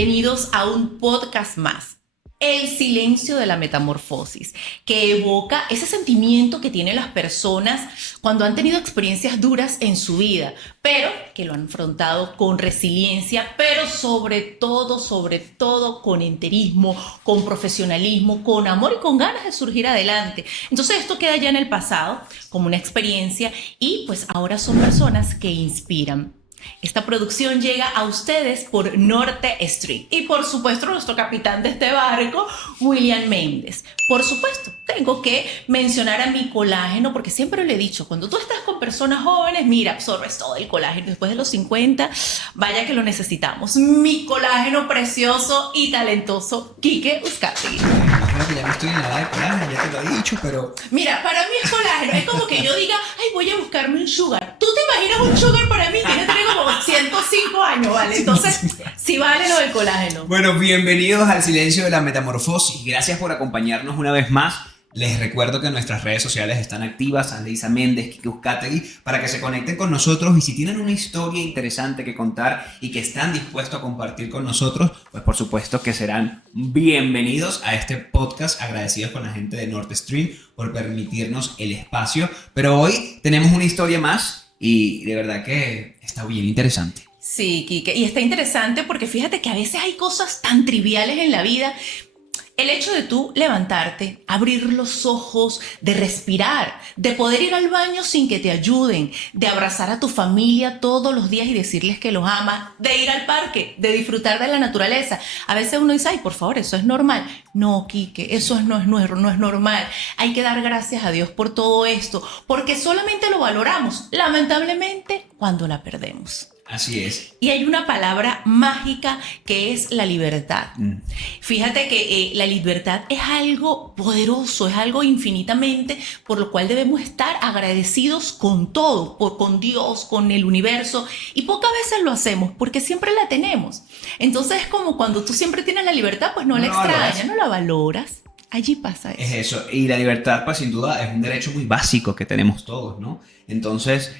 bienvenidos a un podcast más. El silencio de la metamorfosis, que evoca ese sentimiento que tienen las personas cuando han tenido experiencias duras en su vida, pero que lo han afrontado con resiliencia, pero sobre todo con enterismo, con profesionalismo, con amor y con ganas de surgir adelante. Entonces esto queda ya en el pasado como una experiencia y pues ahora son personas que inspiran. Esta producción llega a ustedes por Norte Stream y por supuesto nuestro capitán de este barco, William Méndez. Por supuesto, tengo que mencionar a mi colágeno porque siempre le he dicho, cuando tú estás con personas jóvenes, mira, absorbes todo el colágeno. Después de los 50, vaya que lo necesitamos. Mi colágeno precioso y talentoso, Quique Uzcategui. Creo que ya no estoy en la edad de colágeno, ya te lo he dicho, pero... Mira, para mí es colágeno. Es como que yo diga, ay, voy a buscarme un sugar. ¿Tú te imaginas un sugar para mí? Tiene como 105 años, ¿vale? Entonces, sí vale lo del colágeno. Bueno, bienvenidos al silencio de la metamorfosis. Gracias por acompañarnos una vez más. Les recuerdo que nuestras redes sociales están activas, Andreisa Méndez, Quique Uzcategui, para que se conecten con nosotros y si tienen una historia interesante que contar y que están dispuestos a compartir con nosotros, pues por supuesto que serán bienvenidos a este podcast. Agradecidos con la gente de Norte Stream por permitirnos el espacio. Pero hoy tenemos una historia más y de verdad que está bien interesante. Sí, Quique, y está interesante porque fíjate que a veces hay cosas tan triviales en la vida. El hecho de tú levantarte, abrir los ojos, de respirar, de poder ir al baño sin que te ayuden, de abrazar a tu familia todos los días y decirles que los amas, de ir al parque, de disfrutar de la naturaleza. A veces uno dice, ay, por favor, eso es normal. No, Quique, eso no es normal. Hay que dar gracias a Dios por todo esto, porque solamente lo valoramos, lamentablemente, cuando la perdemos. Así es. Y hay una palabra mágica que es la libertad. Fíjate que la libertad es algo poderoso, es algo infinitamente por lo cual debemos estar agradecidos con todo, con Dios, con el universo. Y pocas veces lo hacemos porque siempre la tenemos. Entonces es como cuando tú siempre tienes la libertad, pues no la extrañas, no la valoras. Allí pasa eso. Es eso. Y la libertad, pues sin duda, es un derecho muy básico que tenemos todos, ¿no? Entonces,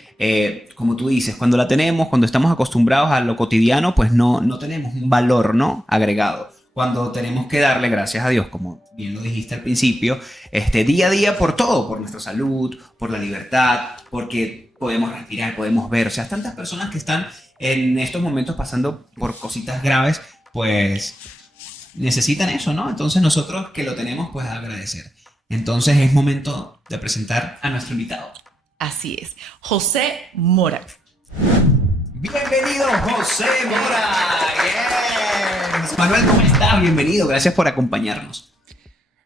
como tú dices, cuando la tenemos, cuando estamos acostumbrados a lo cotidiano, pues no tenemos un valor, ¿no? Agregado. Cuando tenemos que darle gracias a Dios, como bien lo dijiste al principio, día a día por todo, por nuestra salud, por la libertad, porque podemos respirar, podemos ver. O sea, tantas personas que están en estos momentos pasando por cositas graves, pues necesitan eso, ¿no? Entonces nosotros que lo tenemos, pues agradecer. Entonces es momento de presentar a nuestro invitado. Así es, José Mora. Bienvenido, José Mora. Yes. Manuel, ¿cómo estás? Bienvenido, gracias por acompañarnos.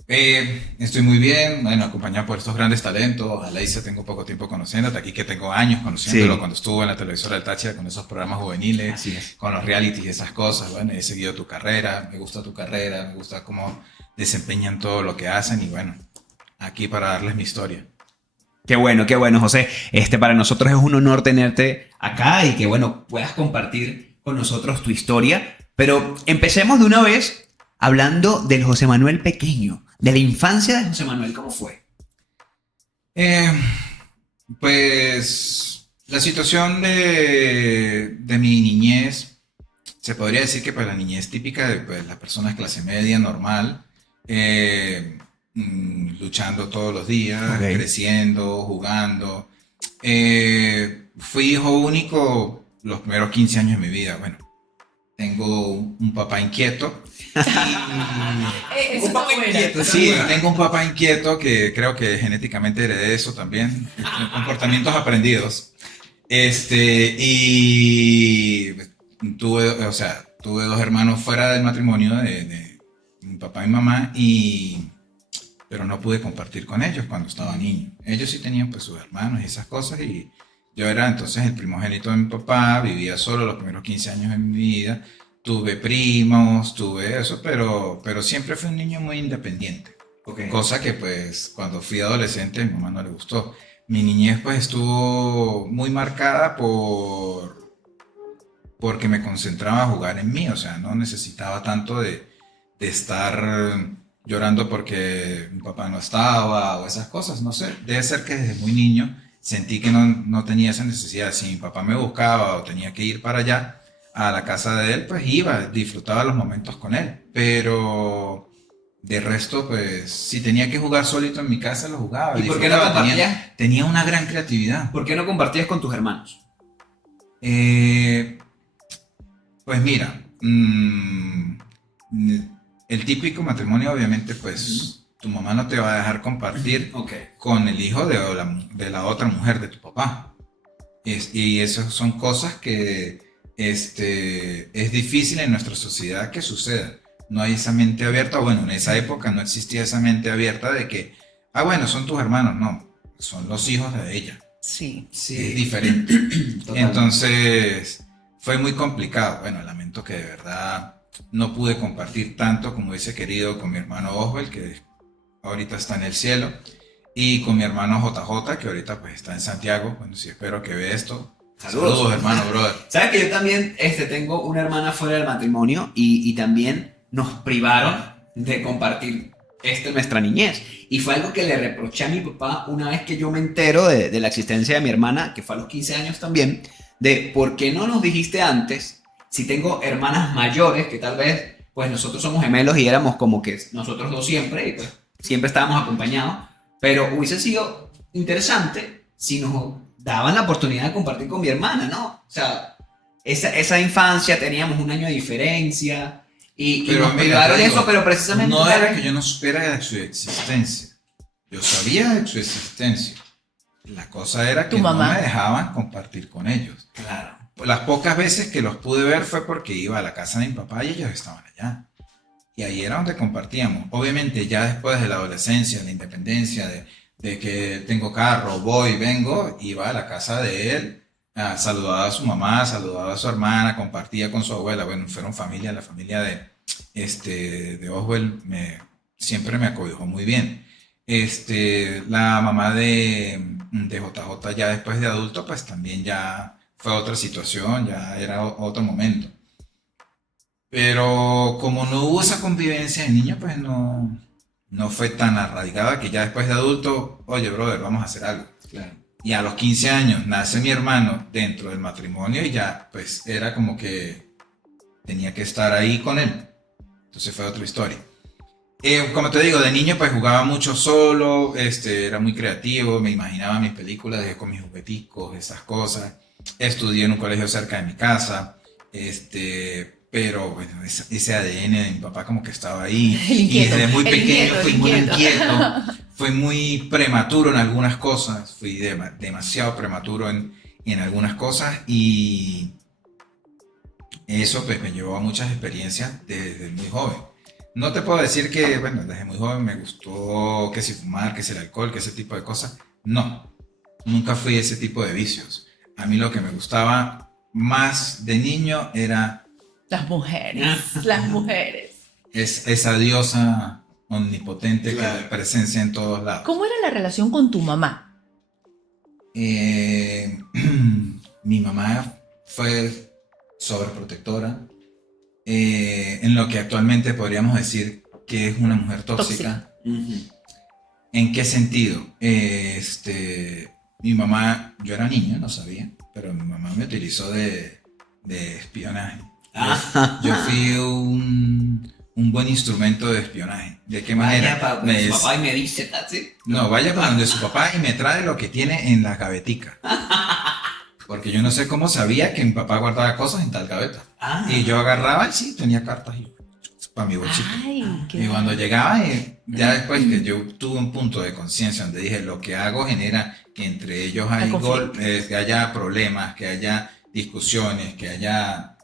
Estoy muy bien, bueno, acompañado por estos grandes talentos. A Leisa tengo poco tiempo conociéndote, aquí que tengo años conociéndolo, Sí. Cuando estuvo en la televisora del Táchira con esos programas juveniles, Así es. con los realities y esas cosas. Bueno, he seguido tu carrera, me gusta cómo desempeñan todo lo que hacen y bueno, aquí para darles mi historia. Qué bueno, José. Para nosotros es un honor tenerte acá y que, bueno, puedas compartir con nosotros tu historia. Pero empecemos de una vez hablando del José Manuel pequeño, de la infancia de José Manuel. ¿Cómo fue? Pues la situación de mi niñez, se podría decir que pues la niñez típica de pues, las personas clase media, normal, luchando todos los días, Okay. creciendo, jugando. Fui hijo único los primeros 15 años de mi vida. Bueno, tengo un papá inquieto. Un papá inquieto. Sí, tengo un papá inquieto que creo que genéticamente heredé eso también, comportamientos aprendidos. Y tuve dos hermanos fuera del matrimonio de mi papá y mamá, pero no pude compartir con ellos cuando estaba niño. Ellos sí tenían pues sus hermanos y esas cosas y yo era entonces el primogénito de mi papá, vivía solo los primeros 15 años de mi vida. Tuve primos, tuve eso, pero siempre fui un niño muy independiente. Okay. Cosa que pues cuando fui adolescente a mi mamá no le gustó. Mi niñez pues estuvo muy marcada porque me concentraba a jugar en mí. O sea, no necesitaba tanto de estar llorando porque mi papá no estaba o esas cosas. No sé, debe ser que desde muy niño sentí que no tenía esa necesidad. Si mi papá me buscaba o tenía que ir para allá, a la casa de él, pues iba, disfrutaba los momentos con él. Pero de resto, pues si tenía que jugar solito en mi casa, lo jugaba. ¿Y por qué no disfrutaba, compartías? tenía una gran creatividad. ¿Por qué no compartías con tus hermanos? Pues mira, el típico matrimonio, obviamente, pues tu mamá no te va a dejar compartir Ok. con el hijo de la otra mujer de tu papá. Y esas son cosas que es difícil en nuestra sociedad que suceda. No hay esa mente abierta, bueno, en esa época no existía esa mente abierta de que, bueno, son tus hermanos, no, son los hijos de ella. Sí. Es diferente. Entonces, fue muy complicado. Bueno, lamento que de verdad no pude compartir tanto como hubiese querido con mi hermano Oswald, que ahorita está en el cielo, y con mi hermano JJ, que ahorita pues está en Santiago. Bueno, sí, espero que vea esto. Saludos, hermano, brother. Sabes que yo también tengo una hermana fuera del matrimonio y también nos privaron de compartir nuestra niñez. Y fue algo que le reproché a mi papá una vez que yo me entero de la existencia de mi hermana, que fue a los 15 años también, de por qué no nos dijiste antes, si tengo hermanas mayores, que tal vez pues nosotros somos gemelos y éramos como que nosotros dos siempre, y pues siempre estábamos acompañados, pero hubiese sido interesante si nos daban la oportunidad de compartir con mi hermana, ¿no? O sea, esa infancia, teníamos un año de diferencia y Pero nos mira, privaron te digo, eso, pero precisamente... no era que yo no supiera de su existencia. Yo sabía de su existencia. La cosa era que ¿Tu no mamá? me dejaban compartir con ellos. Claro. Las pocas veces que los pude ver fue porque iba a la casa de mi papá y ellos estaban allá. Y ahí era donde compartíamos. Obviamente ya después de la adolescencia, de la independencia, de que tengo carro, voy, vengo, iba a la casa de él, saludaba a su mamá, saludaba a su hermana, compartía con su abuela. Bueno, fueron familia, la familia de Oswald siempre me acobijó muy bien. La mamá de JJ ya después de adulto, pues también ya fue otra situación, ya era otro momento. Pero como no hubo esa convivencia de niño, pues no fue tan arraigada que ya después de adulto, oye, brother, vamos a hacer algo. Claro. Y a los 15 años nace mi hermano dentro del matrimonio y ya, pues era como que tenía que estar ahí con él. Entonces fue otra historia. Como te digo, de niño pues jugaba mucho solo, era muy creativo, me imaginaba mis películas con mis jugueticos, esas cosas. Estudié en un colegio cerca de mi casa, pero bueno, ese ADN de mi papá como que estaba ahí. El inquieto, y desde muy el pequeño inquieto, fui el muy inquieto. inquieto, fui muy prematuro en algunas cosas, fui demasiado prematuro en algunas cosas y eso pues me llevó a muchas experiencias desde muy joven. No te puedo decir que, bueno, desde muy joven me gustó que si fumar, que si el alcohol, que ese tipo de cosas. No, nunca fui ese tipo de vicios. A mí lo que me gustaba más de niño era Las mujeres, las mujeres. esa diosa omnipotente Claro. que presencia en todos lados. ¿Cómo era la relación con tu mamá? Mi mamá fue sobreprotectora, en lo que actualmente podríamos decir que es una mujer tóxica. ¿En qué sentido? Mi mamá, yo era niño, no sabía, pero mi mamá me utilizó de espionaje. Yo fui un buen instrumento de espionaje. ¿De qué manera? Vaya para su papá y me dice, ¿sí? No, vaya para donde su papá y me trae lo que tiene en la gavetica. Porque yo no sé cómo sabía que mi papá guardaba cosas en tal gaveta. Y yo agarraba y sí, tenía cartas para mi bolsito. Ay, qué Y cuando llegaba, ya después que yo tuve un punto de conciencia donde dije, lo que hago genera que entre ellos hay conflicto. que haya problemas, que haya discusiones, que haya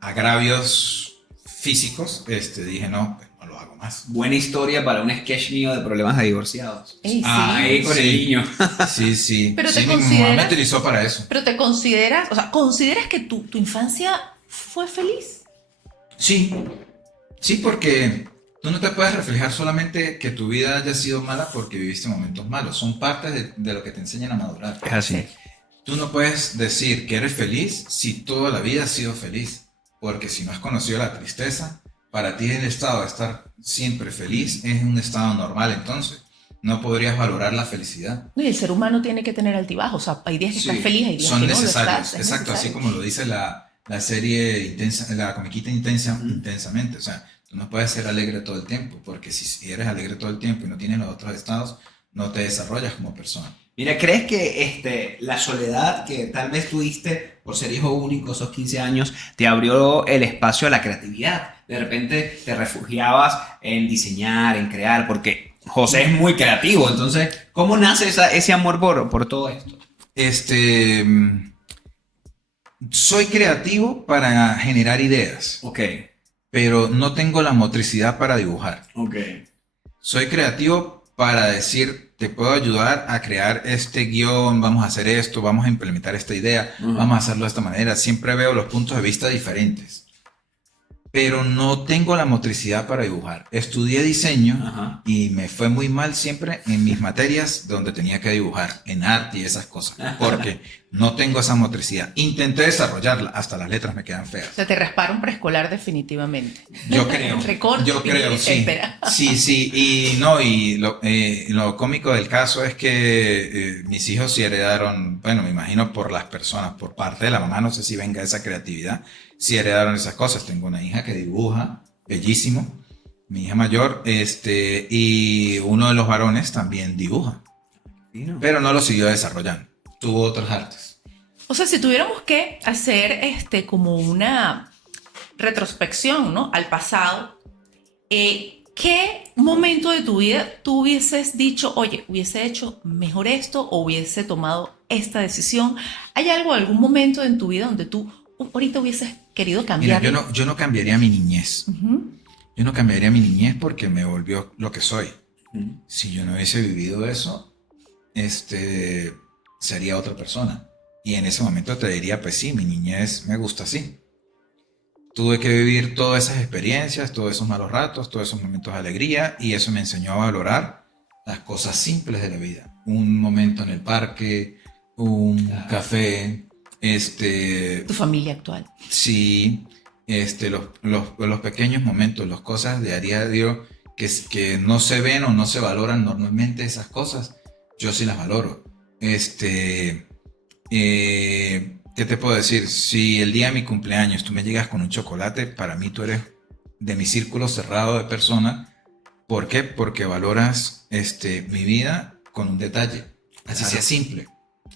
agravios físicos, dije, no, pues no lo hago más. Buena historia para un sketch mío de problemas de divorciados. Ey, sí. Ahí con el niño. Sí, sí. Pero sí, te mi mamá consideras- me utilizó para eso. Pero te consideras, o sea, ¿consideras que tu infancia fue feliz? Sí, sí, porque tú no te puedes reflejar solamente que tu vida haya sido mala porque viviste momentos malos. Son partes de lo que te enseñan a madurar. Es así. Tú no puedes decir que eres feliz si toda la vida has sido feliz. Porque si no has conocido la tristeza, para ti el estado de estar siempre feliz es un estado normal. Entonces, no podrías valorar la felicidad. Y el ser humano tiene que tener altibajos. O sea, hay días que Sí, estás feliz, hay días son que no lo necesarios. estás. Es Exacto, así necesario. como lo dice la serie intensa, la comiquita intensa, intensamente. O sea, tú no puedes ser alegre todo el tiempo, porque si eres alegre todo el tiempo y no tienes los otros estados, no te desarrollas como persona. Mira, ¿crees que la soledad que tal vez tuviste por ser hijo único esos 15 años te abrió el espacio a la creatividad? De repente te refugiabas en diseñar, en crear, porque José es muy creativo. Entonces, ¿cómo nace ese amor por todo esto? Soy creativo para generar ideas, Ok, pero no tengo la motricidad para dibujar. ok. Soy creativo para decir, te puedo ayudar a crear este guión, vamos a hacer esto, vamos a implementar esta idea, vamos a hacerlo de esta manera. Siempre veo los puntos de vista diferentes, pero no tengo la motricidad para dibujar. Estudié diseño Ajá. y me fue muy mal siempre en mis materias donde tenía que dibujar, en arte y esas cosas, porque no tengo esa motricidad. Intenté desarrollarla, hasta las letras me quedan feas. O sea, te rasparon preescolar definitivamente. Yo creo. Recorte, Yo creo, sí. etcétera. Sí, sí. Y lo cómico del caso es que mis hijos sí heredaron, bueno, me imagino por las personas, por parte de la mamá, no sé si venga esa creatividad, sí heredaron esas cosas. Tengo una hija que dibuja, bellísimo, mi hija mayor, y uno de los varones también dibuja, pero no lo siguió desarrollando. Tuvo otras artes. O sea, si tuviéramos que hacer como una retrospección, ¿no?, al pasado, ¿qué momento de tu vida tú hubieses dicho, oye, hubiese hecho mejor esto o hubiese tomado esta decisión? ¿Hay algo, algún momento en tu vida donde tú ahorita hubieses querido cambiar? Mira, yo no cambiaría mi niñez. Yo no cambiaría mi niñez porque me volvió lo que soy. Si yo no hubiese vivido eso, sería otra persona. Y en ese momento te diría, pues sí, mi niñez me gusta así. Tuve que vivir todas esas experiencias, todos esos malos ratos, todos esos momentos de alegría, y eso me enseñó a valorar las cosas simples de la vida. Un momento en el parque, un café, Tu familia actual. sí, los pequeños momentos, las cosas de a diario que no se ven o no se valoran normalmente, esas cosas, yo sí las valoro. ¿Qué te puedo decir? Si el día de mi cumpleaños tú me llegas con un chocolate, para mí tú eres de mi círculo cerrado de personas. ¿Por qué? Porque valoras mi vida con un detalle, así sea simple.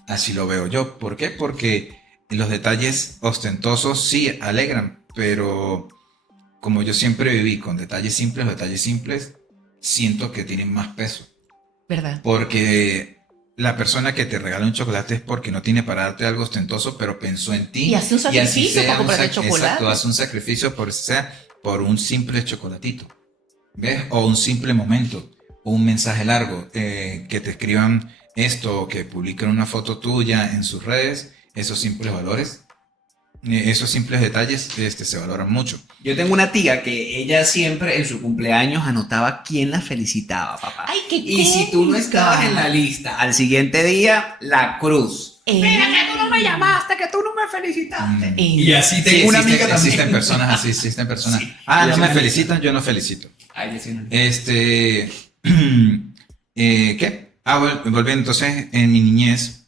Así lo veo yo. ¿Por qué? Porque los detalles ostentosos sí alegran, pero como yo siempre viví con detalles simples, siento que tienen más peso. ¿Verdad? Porque la persona que te regala un chocolate es porque no tiene para darte algo ostentoso, pero pensó en ti. Y hace un sacrificio para comprarte chocolate. Exacto, hace un sacrificio por un simple chocolatito. ¿Ves? O un simple momento, o un mensaje largo, que te escriban esto, o que publiquen una foto tuya en sus redes. Esos simples valores, esos simples detalles, se valoran mucho. Yo tengo una tía que ella siempre en su cumpleaños anotaba quién la felicitaba, papá. ¡Ay, qué Y si tú no estabas en la lista, al siguiente día, la cruz. Mira que tú no me llamaste, que tú no me felicitaste. Y así tengo Sí, una existe- amiga existen existen personas así, existen personas. Sí. Ah, Yo no sí me me felicitan, yo no felicito. Ay, sí, no. ¿Qué? Volviendo, entonces, en mi niñez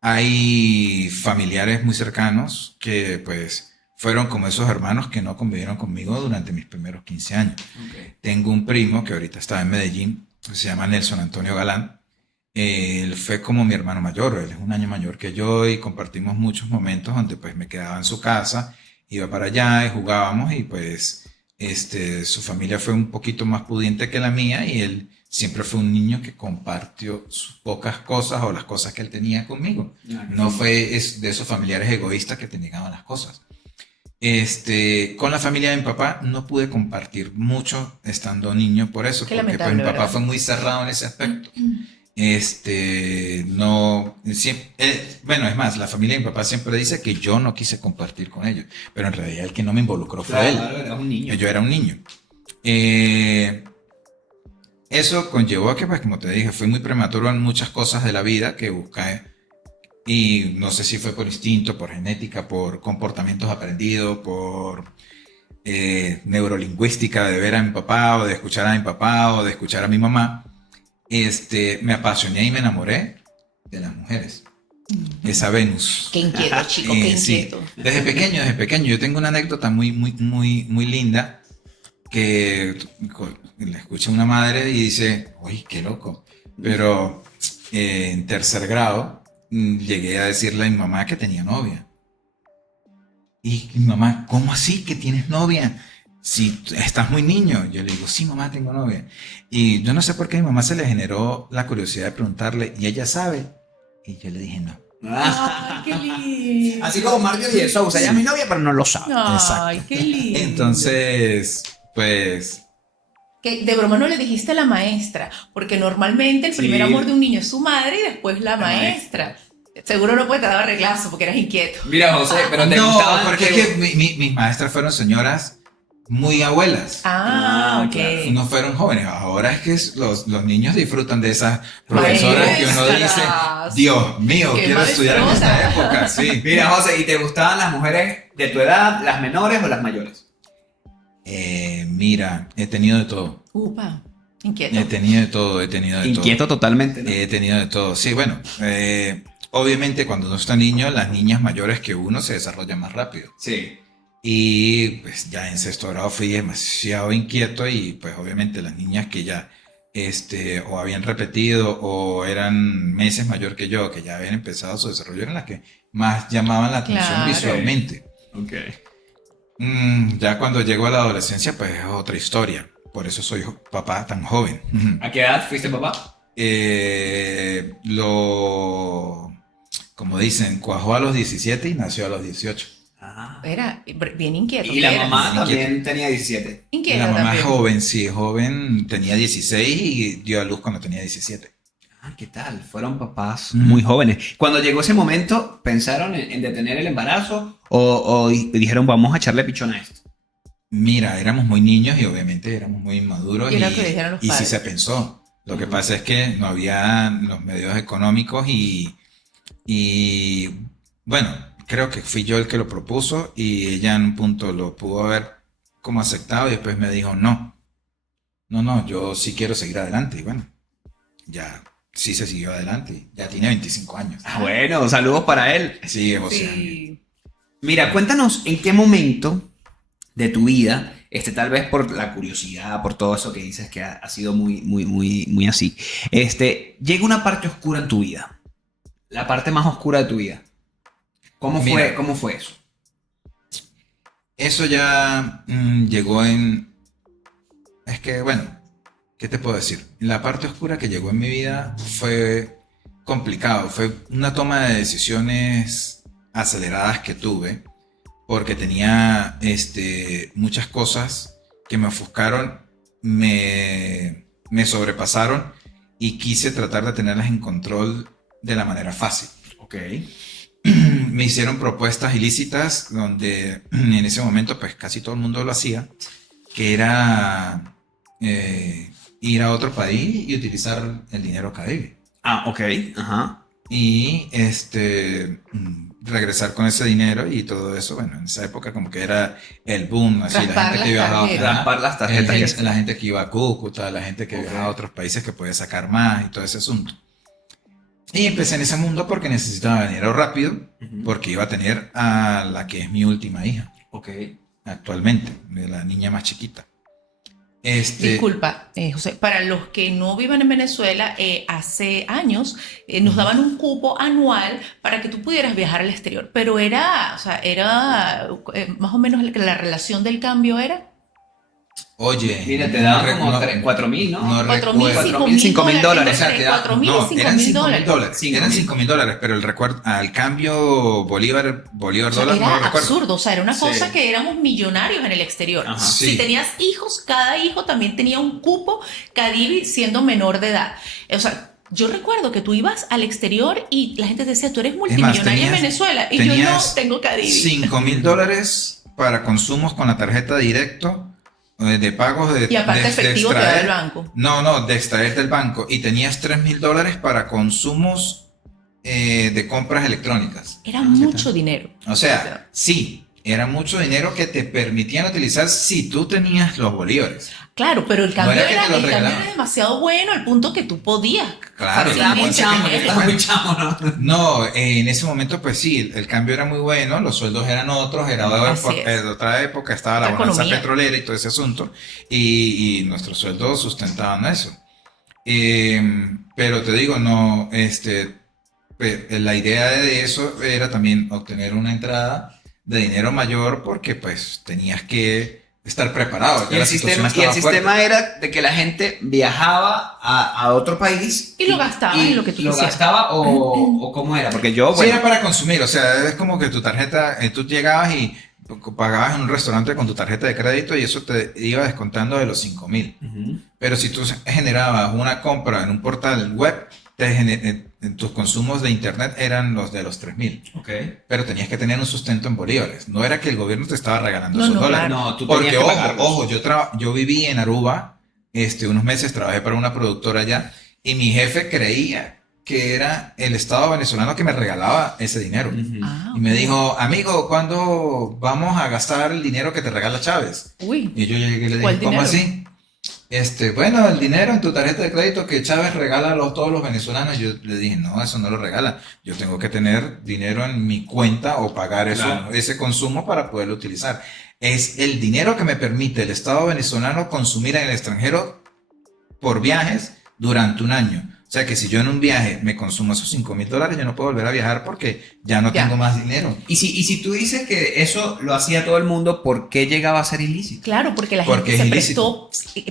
hay familiares muy cercanos que pues fueron como esos hermanos que no convivieron conmigo durante mis primeros 15 años. Okay. Tengo un primo que ahorita está en Medellín, se llama Nelson Antonio Galán. Él fue como mi hermano mayor, él es un año mayor que yo y compartimos muchos momentos donde pues me quedaba en su casa, iba para allá y jugábamos y pues su familia fue un poquito más pudiente que la mía y él siempre fue un niño que compartió sus pocas cosas o las cosas que él tenía conmigo. No fue de esos familiares egoístas que te negaban las cosas. Con la familia de mi papá no pude compartir mucho estando niño por eso, Qué porque pues, lamentable, mi papá ¿verdad? fue muy cerrado en ese aspecto. No, bueno, es más, la familia de mi papá siempre dice que yo no quise compartir con ellos, pero en realidad el que no me involucró fue él. Claro, era un niño. Yo era un niño. Eso conllevó a que, pues, como te dije, fui muy prematuro en muchas cosas de la vida que busqué. Y no sé si fue por instinto, por genética, por comportamientos aprendidos, por neurolingüística de ver a mi papá o de escuchar a mi papá o de escuchar a mi mamá. Me apasioné y me enamoré de las mujeres. esa Venus. Qué inquieto, chico, qué Sí, inquieto. desde pequeño. Yo tengo una anécdota muy linda que la escucha una madre y dice, uy, qué loco. Pero en tercer grado llegué a decirle a mi mamá que tenía novia. Y mi mamá, ¿cómo así que tienes novia? Si estás muy niño. Yo le digo, sí, mamá, tengo novia. Y yo no sé por qué a mi mamá se le generó la curiosidad de preguntarle, ¿y ella sabe? Y yo le dije, no. Ay, qué lindo. Así como Marjorie de Sousa, ella es mi novia, pero no lo sabe. Ay, Exacto. qué lindo. Entonces, pues, Que de broma no le dijiste a la maestra, porque normalmente el Sí. primer amor de un niño es su madre y después la maestra. maestra. Seguro no puede te daba reglazo porque eras inquieto. Mira, José, pero te no, gustaban porque es que mis maestras fueron señoras muy abuelas. Ah, ok. claro. No fueron jóvenes. Ahora es que los niños disfrutan de esas profesoras que uno dice, Maestras. Dios mío, Qué quiero estudiar en esta maestrota. época. Sí. Mira, José, ¿y te gustaban las mujeres de tu edad, las menores o las mayores? Mira, he tenido de todo. Upa, inquieto. He tenido de todo, he tenido de Inquieto totalmente, ¿no? todo. He tenido de todo. Sí, bueno, obviamente cuando uno está niño, las niñas mayores que uno se desarrollan más rápido. Sí. Y pues ya en sexto grado fui demasiado inquieto y pues obviamente las niñas que ya o habían repetido o eran meses mayor que yo, que ya habían empezado su desarrollo, eran las que más llamaban la atención Claro. visualmente. Ok. Ya cuando llego a la adolescencia pues es otra historia. Por eso soy papá tan joven. ¿A qué edad fuiste papá? Como dicen, cuajó a los 17 y nació a los 18. Ah. Era bien inquieto. Y la era. mamá Inquieto. también tenía 17. Inquieta La mamá también. joven, sí, joven, tenía 16 y dio a luz cuando tenía 17. Ah, ¿qué tal? Fueron papás Mm. muy jóvenes. Cuando llegó ese momento, ¿pensaron en detener el embarazo o dijeron vamos a echarle pichón a esto? Mira, éramos muy niños y obviamente éramos muy inmaduros Y era lo que le dijeron los y sí padres. se pensó. Lo que pasa es que no había los medios económicos y bueno, creo que fui yo el que lo propuso y ella en un punto lo pudo haber como aceptado y después me dijo no, yo sí quiero seguir adelante y bueno, ya sí se siguió adelante, ya tiene 25 años. Ah, bueno, saludos para él. Sí, o sea, Sí. Mira, cuéntanos en qué momento de tu vida, tal vez por la curiosidad, por todo eso que dices que ha sido muy así, llega una parte oscura en tu vida, la parte más oscura de tu vida. Mira. ¿Cómo fue eso? eso ya llegó es que bueno, ¿qué te puedo decir? La parte oscura que llegó en mi vida fue complicado, fue una toma de decisiones aceleradas que tuve, porque tenía muchas cosas que me ofuscaron, me sobrepasaron y quise tratar de tenerlas en control de la manera fácil. Ok. Me hicieron propuestas ilícitas donde en ese momento pues casi todo el mundo lo hacía, que era ir a otro país y utilizar el dinero caribe. Ah, ok. Ajá. Y regresar con ese dinero y todo eso. Bueno, en esa época como que era el boom, así Raspar la gente las que viajaba, tarjetas. Raspar las tarjetas. la gente que iba a Cúcuta, la gente que Ok. viajaba a otros países que podía sacar más y todo ese asunto. Y empecé en ese mundo porque necesitaba dinero rápido, Ujú. porque iba a tener a la que es mi última hija Ok. actualmente, de la niña más chiquita. Disculpa, José, para los que no vivan en Venezuela, hace años nos daban un cupo anual para que tú pudieras viajar al exterior, pero era, o sea, era más o menos la relación del cambio era Oye, Mira, te daban como no- 4.000, ¿no? no 4.000, recuerdo. 5.000 dólares. O sea, te da- 4.000 no, y eran 5.000 5.000 dólares. dólares. 5.000. Eran 5.000 dólares, pero el recuerdo al cambio Bolívar O sea, dólar, no lo era recuerdo. absurdo, o sea, era una Sí. cosa que éramos millonarios en el exterior. Ajá. Si Sí. tenías hijos, cada hijo también tenía un cupo Cadivi siendo menor de edad. O sea, yo recuerdo que tú ibas al exterior y la gente te decía, tú eres multimillonaria en tenías- Venezuela. Y yo no tenías tengo Cadivi. 5.000 dólares para consumos con la tarjeta directo de pagos Y aparte efectivo te da el extraer. banco. No, de extraer del banco. Y tenías 3.000 dólares para consumos de compras electrónicas. Era mucho dinero. O sea, sí, era mucho dinero que te permitían utilizar si tú tenías los bolívares. Claro, pero el cambio, era que te lo el cambio regalaban. era demasiado bueno al punto que tú podías. Claro, Estaba muy fácilmente chamo, tener. estaba muy chamo, ¿no? No, en ese momento pues sí, el cambio era muy bueno, los sueldos eran otros, era Así es. de otra época, estaba la Otra bonanza economía. petrolera y todo ese asunto, y nuestros sueldos sustentaban eso. Pero te digo, no, la idea de eso era también obtener una entrada de dinero mayor porque pues tenías que estar preparado. Y el sistema era de que la gente viajaba a otro país Y lo gastaba en lo que tú lo quisieras. gastaba o cómo era, porque yo, Sí, bueno, era para consumir, o sea, es como que tu tarjeta, tú llegabas y pagabas en un restaurante con tu tarjeta de crédito y eso te iba descontando de los 5.000. Ujú. Pero si tú generabas una compra en un portal web, tus consumos de internet eran los de los 3.000. Ok. Pero tenías que tener un sustento en bolívares. No era que el gobierno te estaba regalando No, esos no, dólares. claro. No, tú Porque tenías que pagarlos. ojo, yo viví en Aruba, unos meses trabajé para una productora allá y mi jefe creía que era el Estado venezolano que me regalaba ese dinero. Ujú. Ah, Y me ok. dijo, amigo, ¿cuándo vamos a gastar el dinero que te regala Chávez? Uy, Y yo llegué y le ¿cuál dije, ¿cómo dinero? así? Bueno, el dinero en tu tarjeta de crédito que Chávez regala a todos los venezolanos. Yo le dije, no, eso no lo regala. Yo tengo que tener dinero en mi cuenta o pagar eso, Claro. ese consumo para poderlo utilizar. Es el dinero que me permite el Estado venezolano consumir en el extranjero por viajes durante un año. O sea que si yo en un viaje me consumo esos $5.000, yo no puedo volver a viajar porque ya no Ya. tengo más dinero. Y si tú dices que eso lo hacía todo el mundo, ¿por qué llegaba a ser ilícito? claro, porque la Porque gente es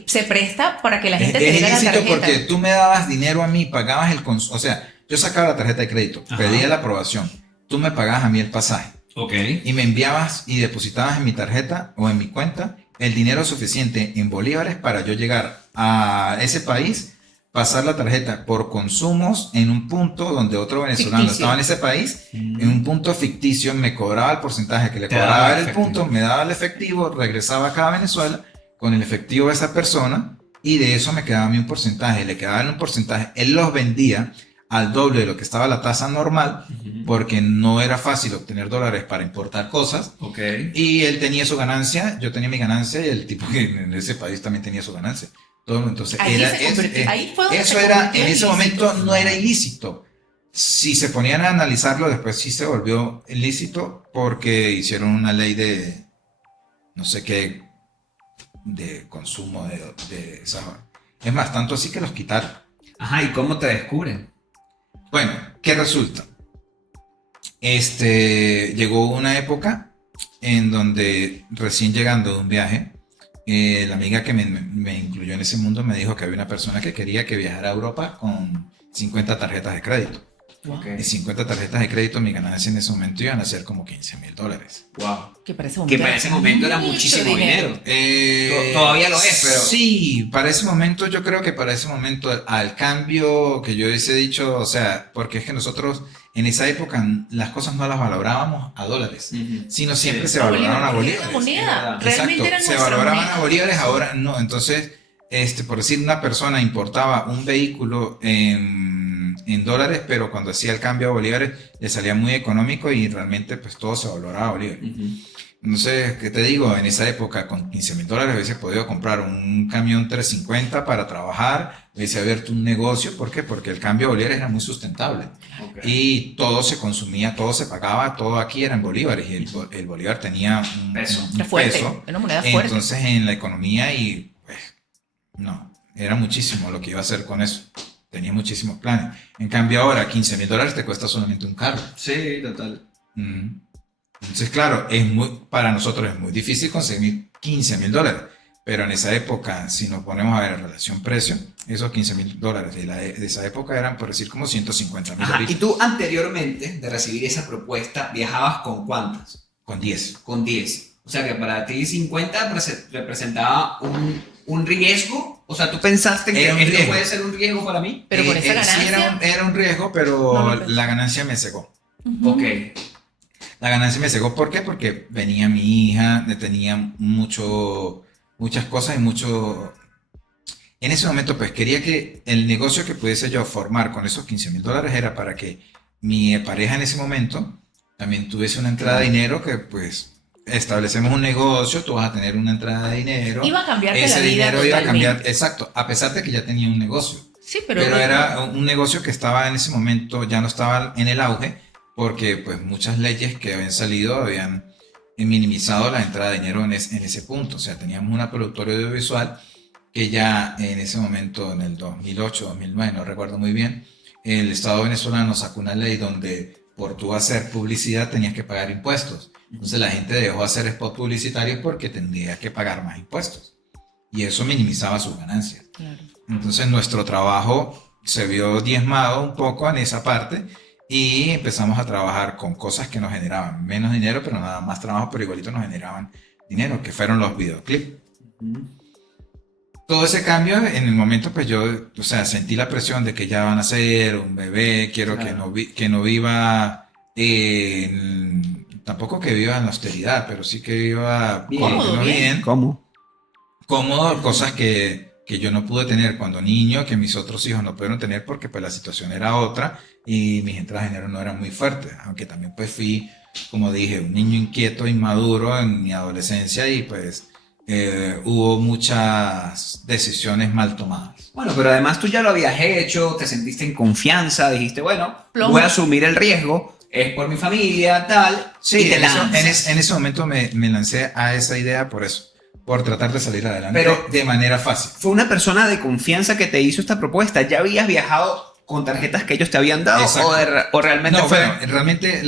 se presta para que la gente Es te diga la ilícito tarjeta. porque tú me dabas dinero a mí, pagabas el consumo. O sea, yo sacaba la tarjeta de crédito, Ajá. pedía la aprobación, tú me pagabas a mí el pasaje Ok. y me enviabas y depositabas en mi tarjeta o en mi cuenta el dinero suficiente en bolívares para yo llegar a ese país, pasar la tarjeta por consumos en un punto donde otro venezolano Ficticio. estaba en ese país, en un punto ficticio, me cobraba el porcentaje que le Te cobraba daba el efectivo. punto, me daba el efectivo, regresaba acá a Venezuela con el efectivo de esa persona y de eso me quedaba a mí un porcentaje, le quedaba un porcentaje, él los vendía al doble de lo que estaba la tasa normal Ujú. porque no era fácil obtener dólares para importar cosas Ok. y él tenía su ganancia, yo tenía mi ganancia y el tipo que en ese país también tenía su ganancia. Entonces, Ahí se convirtió- ahí fue donde eso se era, convirtió en en ese ilícito. momento no era ilícito. Si se ponían a analizarlo, después sí se volvió ilícito porque hicieron una ley de, no sé qué, de consumo de esa. Es más, tanto así que los quitaron. Ajá, ¿y cómo te descubren? Bueno, ¿qué resulta? Llegó una época en donde recién llegando de un viaje, la amiga que me incluyó en ese mundo me dijo que había una persona que quería que viajara a Europa con 50 tarjetas de crédito. Wow, Y 50 tarjetas de crédito, mi ganancia en ese momento iban a ser como $15.000. Wow. que para ese Que para ese momento era mucho muchísimo dinero. Todavía lo es, pero- Sí, para ese momento, yo creo que para ese momento, al cambio que yo hubiese dicho, o sea, porque es que nosotros en esa época las cosas no las valorábamos a dólares, Ujú. sino siempre Sí. se valoraron a Era bolívares. la Es moneda. verdad. Realmente Exacto, era se nuestra valoraban moneda. a bolívares, ahora no. Entonces, por decir, una persona importaba un vehículo en dólares, pero cuando hacía el cambio a bolívares le salía muy económico y realmente pues todo se valoraba a bolívares. Ujú. Entonces, ¿qué te digo? En esa época con $15.000 hubiese podido comprar un camión 350 para trabajar, hubiese abierto un negocio. ¿Por qué? Porque el cambio a bolívares era muy sustentable. Ok. Y todo se consumía, todo se pagaba, todo aquí era en bolívares y el bolívar tenía un Peso. un Era fuerte, peso. era una moneda fuerte. Entonces en la economía y pues no, era muchísimo lo que iba a hacer con eso. Tenía muchísimos planes. En cambio ahora $15.000 te cuesta solamente un carro. Sí, total. Mm. Entonces claro, para nosotros es muy difícil conseguir $15.000. Pero en esa época, si nos ponemos a ver la relación precio, esos $15.000 de esa época eran, por decir, como 150.000 Ajá. Y ahorita. tú anteriormente de recibir esa propuesta, ¿viajabas con cuántas? Con 10. Con 10. O sea que para ti 50 representaba un riesgo. O sea, tú pensaste que Era un esto riesgo. puede ser un riesgo para mí. Pero con esa Sí, ganancia. era un riesgo, pero No lo pensé. la ganancia me cegó. Ujú. Ok. La ganancia me cegó, ¿por qué? Porque venía mi hija, tenía muchas cosas y mucho. En ese momento, pues quería que el negocio que pudiese yo formar con esos $15.000 era para que mi pareja en ese momento también tuviese una entrada de dinero que, pues, establecemos un negocio, tú vas a tener una entrada de dinero. Iba a cambiarte ese la vida dinero iba a cambiar, totalmente. exacto, a pesar de que ya tenía un negocio. Sí, Pero era un negocio que estaba en ese momento, ya no estaba en el auge, porque pues muchas leyes que habían salido habían minimizado la entrada de dinero en ese punto. O sea, teníamos una productora audiovisual que ya en ese momento, en el 2008, 2009, no recuerdo muy bien, el Estado venezolano sacó una ley donde por tú hacer publicidad tenías que pagar impuestos. Entonces la gente dejó de hacer spot publicitarios porque tendría que pagar más impuestos. Y eso minimizaba sus ganancias. Claro. Entonces nuestro trabajo se vio diezmado un poco en esa parte y empezamos a trabajar con cosas que nos generaban menos dinero, pero nada más trabajo, pero igualito nos generaban dinero, que fueron los videoclips. Todo ese cambio, en el momento, pues yo, o sea, sentí la presión de que ya van a ser un bebé, quiero Claro. que no viva, tampoco que viva en la austeridad, pero sí que viva Bien. Cómodo, bien. ¿Cómo? cómodo, cosas que yo no pude tener cuando niño, que mis otros hijos no pudieron tener porque pues la situación era otra y mis entradas de dinero no eran muy fuertes, aunque también pues fui, como dije, un niño inquieto, inmaduro en mi adolescencia y pues hubo muchas decisiones mal tomadas. Bueno, pero además tú ya lo habías hecho, te sentiste en confianza, dijiste, bueno, Plomo. voy a asumir el riesgo, es por mi familia, tal, Sí, y te en, eso- lanzas. en ese momento me lancé a esa idea por eso, por tratar de salir adelante Pero- de manera fácil. Fue una persona de confianza que te hizo esta propuesta. ¿Ya habías viajado con tarjetas que ellos te habían dado Exacto. o realmente No, fue? bueno, realmente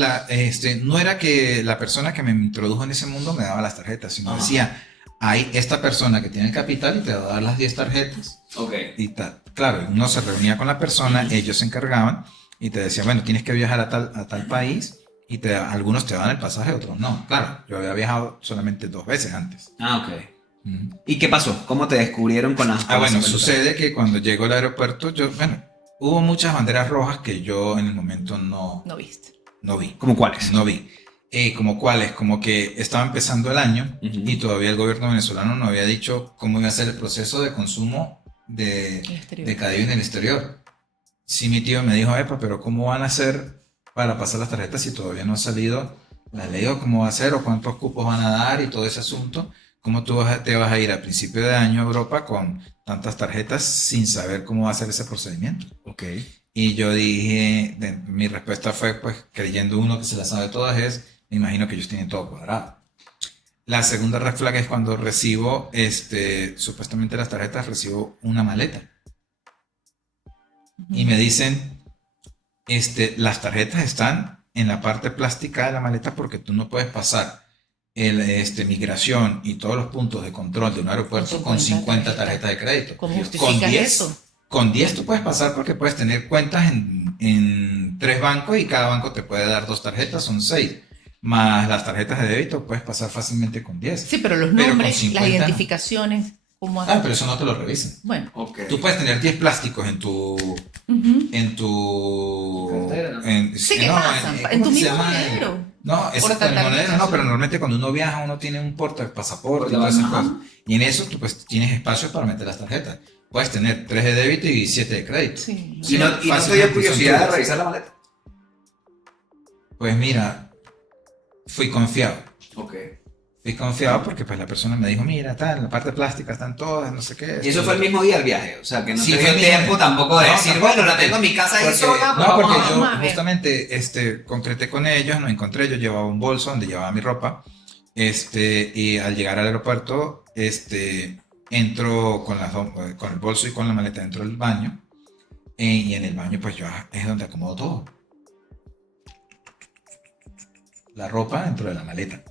no era que la persona que me introdujo en ese mundo me daba las tarjetas, sino Ajá. decía, hay esta persona que tiene el capital y te va a dar las 10 tarjetas. Ok. Y claro, uno se reunía con la persona, ellos se encargaban y te decían, bueno, tienes que viajar a tal país y algunos te dan el pasaje, otros no. Claro, yo había viajado solamente 2 veces antes. Ah, ok. Ujú. ¿Y qué pasó? ¿Cómo te descubrieron con las Ah, bueno, con las sucede que cuando llego al aeropuerto, hubo muchas banderas rojas que yo en el momento no No viste. vi. ¿Cómo cuáles? No vi. ¿Como cuáles? Como que estaba empezando el año Ujú. y todavía el gobierno venezolano no había dicho cómo iba a ser el proceso de consumo El exterior. de Cadivi en el exterior. Sí, mi tío me dijo, epa, pero ¿cómo van a hacer para pasar las tarjetas si todavía no ha salido la ley o cómo va a ser o cuántos cupos van a dar y todo ese asunto? ¿Cómo te vas a ir a principio de año a Europa con tantas tarjetas sin saber cómo va a ser ese procedimiento? Ok. Y yo dije, mi respuesta fue, pues, creyendo uno que se la sabe todas, me imagino que ellos tienen todo cuadrado. La segunda red flag es cuando recibo, supuestamente las tarjetas, recibo una maleta. Y me dicen, las tarjetas están en la parte plástica de la maleta porque tú no puedes pasar migración y todos los puntos de control de un aeropuerto con 50 tarjetas de crédito. ¿Cómo Con justificas 10 eso? Con 10 tú puedes pasar porque puedes tener cuentas en 3 bancos y cada banco te puede dar 2 tarjetas, son 6. Más las tarjetas de débito puedes pasar fácilmente con 10. Sí, pero los Pero con nombres, 50 las no. identificaciones, ¿cómo Ah, pero eso no te lo revisan. Bueno. Ok. Tú puedes tener 10 plásticos en tu... Ujú. En tu... Cartera, ¿no? Sí, ¿qué no, pasa? En ¿cómo tu se mismo llama? monedero. No, eso Porta en el monedero no, tarjetas. pero normalmente cuando uno viaja uno tiene un pasaporte y todas esas Ajá. cosas. Y en eso tú pues tienes espacio para meter las tarjetas. Puedes tener 3 de débito y 7 de crédito. Sí. ¿Y no te dio Fácilmente curiosidad de son tuyas. revisar la maleta? Pues mira, fui confiado. Ok. Fui confiado porque pues la persona me dijo, mira, tal, en la parte plástica están todas, no sé qué. Y eso fue el mismo día del viaje, o sea, que no Sí, te fue dio el mismo tiempo día. tampoco de No, decir, tampoco, bueno, la tengo en mi casa ahí Porque- sola, pues no, porque vamos a- yo vamos a ver. justamente concreté con ellos, nos encontré, yo llevaba un bolso donde llevaba mi ropa, y al llegar al aeropuerto, entro con el bolso y con la maleta dentro del baño, y en el baño pues yo es donde acomodo todo. La ropa dentro de la maleta.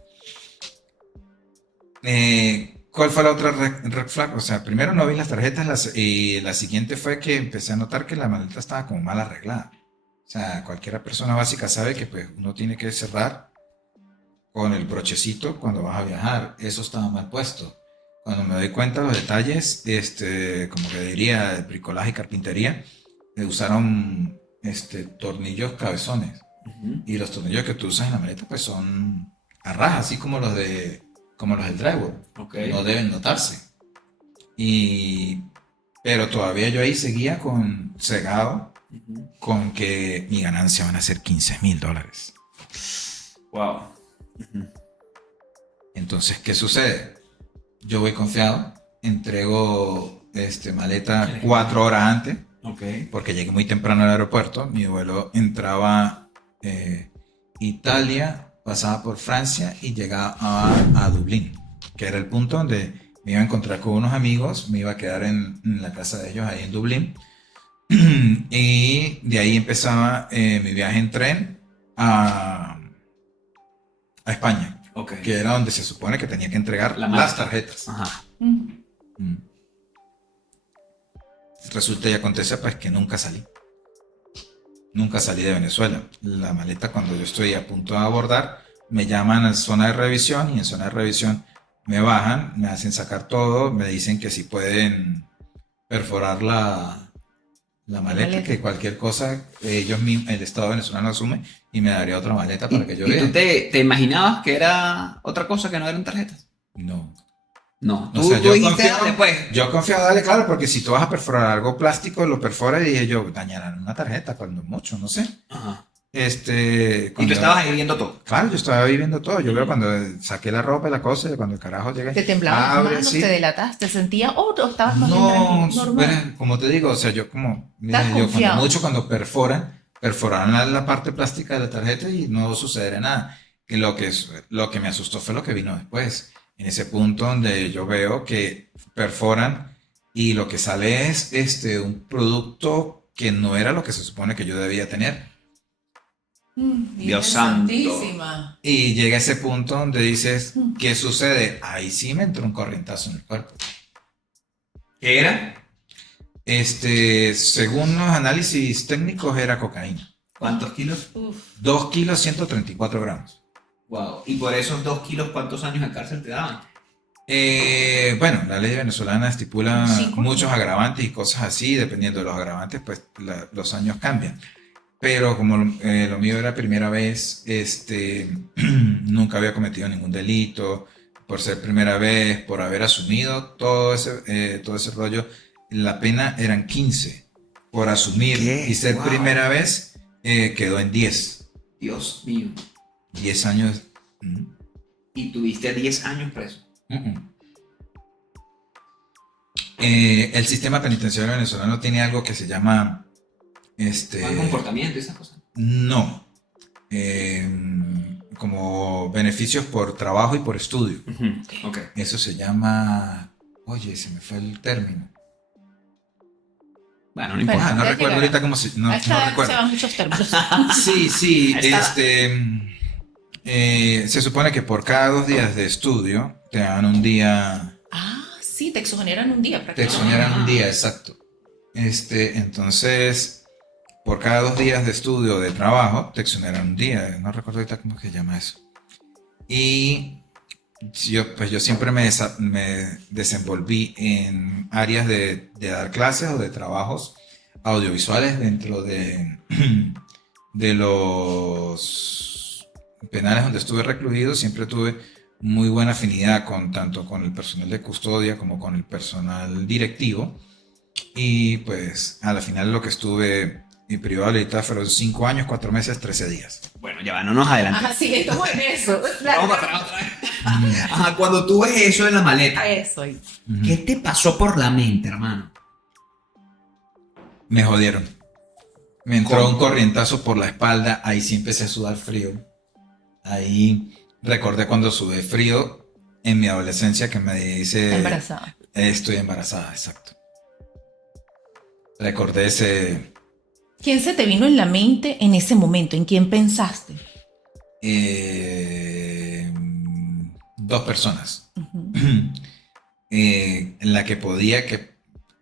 ¿Cuál fue la otra red flag? O sea, primero no vi las tarjetas y la siguiente fue que empecé a notar que la maleta estaba como mal arreglada. O sea, cualquier persona básica sabe que pues uno tiene que cerrar con el brochecito cuando vas a viajar. Eso estaba mal puesto. Cuando me doy cuenta de los detalles, como que diría de bricolaje y carpintería, usaron tornillos cabezones. Ujú. Y los tornillos que tú usas en la maleta pues son a raja, así como los del drywall. Ok. No deben notarse. Pero todavía yo ahí seguía cegado Ujú. con que mi ganancia van a ser $15,000. Wow. Ujú. Entonces, ¿qué sucede? Yo voy confiado, entrego maleta 4 horas antes, Ok. porque llegué muy temprano al aeropuerto. Mi vuelo entraba Italia, pasaba por Francia y llegaba a Dublín, que era el punto donde me iba a encontrar con unos amigos, me iba a quedar en la casa de ellos ahí en Dublín. Y de ahí empezaba mi viaje en tren a España, Ok. que era donde se supone que tenía que entregar La las maleta. tarjetas. Ajá. Mm. Mm. Resulta y acontece pues que nunca salí. Nunca salí de Venezuela. La maleta, cuando yo estoy a punto de abordar, me llaman a zona de revisión y en zona de revisión me bajan, me hacen sacar todo, me dicen que si pueden perforar la maleta, que cualquier cosa ellos mismos, el Estado venezolano asume y me daría otra maleta para que yo ¿Y vea. tú te imaginabas que era otra cosa que no eran tarjetas? No. No. O sea, Tú yo dijiste, confío, dale, pues. yo confío, dale, claro, porque si tú vas a perforar algo plástico, lo perforas y dije yo, dañarán una tarjeta, cuando mucho, no sé. Ajá. Y tú Cuando- estabas ahí viendo todo. Claro, yo estaba viviendo todo. Yo veo cuando saqué la ropa y la cosa, y cuando el carajo llegué. Te temblaban las abre manos, así. te delataste, sentía o estabas más bien No, tranquilo, normal. bueno, como te digo, o sea, yo como, mira, Estás yo cuando confiado. mucho cuando perforan la parte plástica de la tarjeta y no sucederá nada. Y lo que me asustó fue lo que vino después. En ese punto donde yo veo que perforan y lo que sale es un producto que no era lo que se supone que yo debía tener. Dios Dios santo. santísima. Y llega ese punto donde dices, Mm. ¿qué sucede? Ahí sí me entró un corrientazo en el cuerpo. ¿Qué era? Según los análisis técnicos, era cocaína. ¿Cuántos kilos? Uf. 2 kilos 134 gramos. Wow. ¿Y por esos 2 kilos cuántos años de cárcel te daban? Bueno, la ley venezolana estipula 5 muchos años. agravantes y cosas así, dependiendo de los agravantes, pues los años cambian. Pero como lo mío era primera vez, nunca había cometido ningún delito, por ser primera vez, por haber asumido todo ese rollo, la pena eran 15 por asumir ¿Qué? y ser Wow. primera vez, quedó en 10. Dios mío. 10 años. Y tuviste 10 años preso. El sistema penitenciario venezolano tiene algo que se llama ¿Más comportamiento y esas cosas? no, como beneficios por trabajo y por estudio. Ok. Eso se llama, oye, se me fue el término. Bueno, no Bueno, importa. No ya recuerdo llegará. ahorita cómo se, no, A esta no edad se recuerdo. van muchos términos. Sí, Está- se supone que por cada 2 días de estudio te dan un día. Sí, te exoneran un día Te prácticamente. exoneran un Ah. día, exacto. Entonces, por cada 2 días de estudio o de trabajo, te exoneran un día. No recuerdo ahorita cómo se llama eso. Y yo siempre me desenvolví en áreas de dar clases o de trabajos audiovisuales dentro de los penales donde estuve recluido. Siempre tuve muy buena afinidad tanto con el personal de custodia como con el personal directivo. Y pues a la final lo que estuve en privado de libertad fueron 5 años, 4 meses, 13 días. Bueno, ya va, no nos adelantemos. Ajá, sí, estamos en eso. Vamos para atrás otra vez. Ajá, cuando tú ves eso en la maleta, Eso. ¿qué te pasó por la mente, hermano? Me jodieron. Me entró ¿Cómo? un corrientazo por la espalda. Ahí sí empecé a sudar frío. Ahí recordé cuando sudé frío en mi adolescencia que me dice... Embarazada. Estoy embarazada, exacto. Recordé ese... ¿Quién se te vino en la mente en ese momento? ¿En quién pensaste? 2 personas. Ujú. En la que podía, que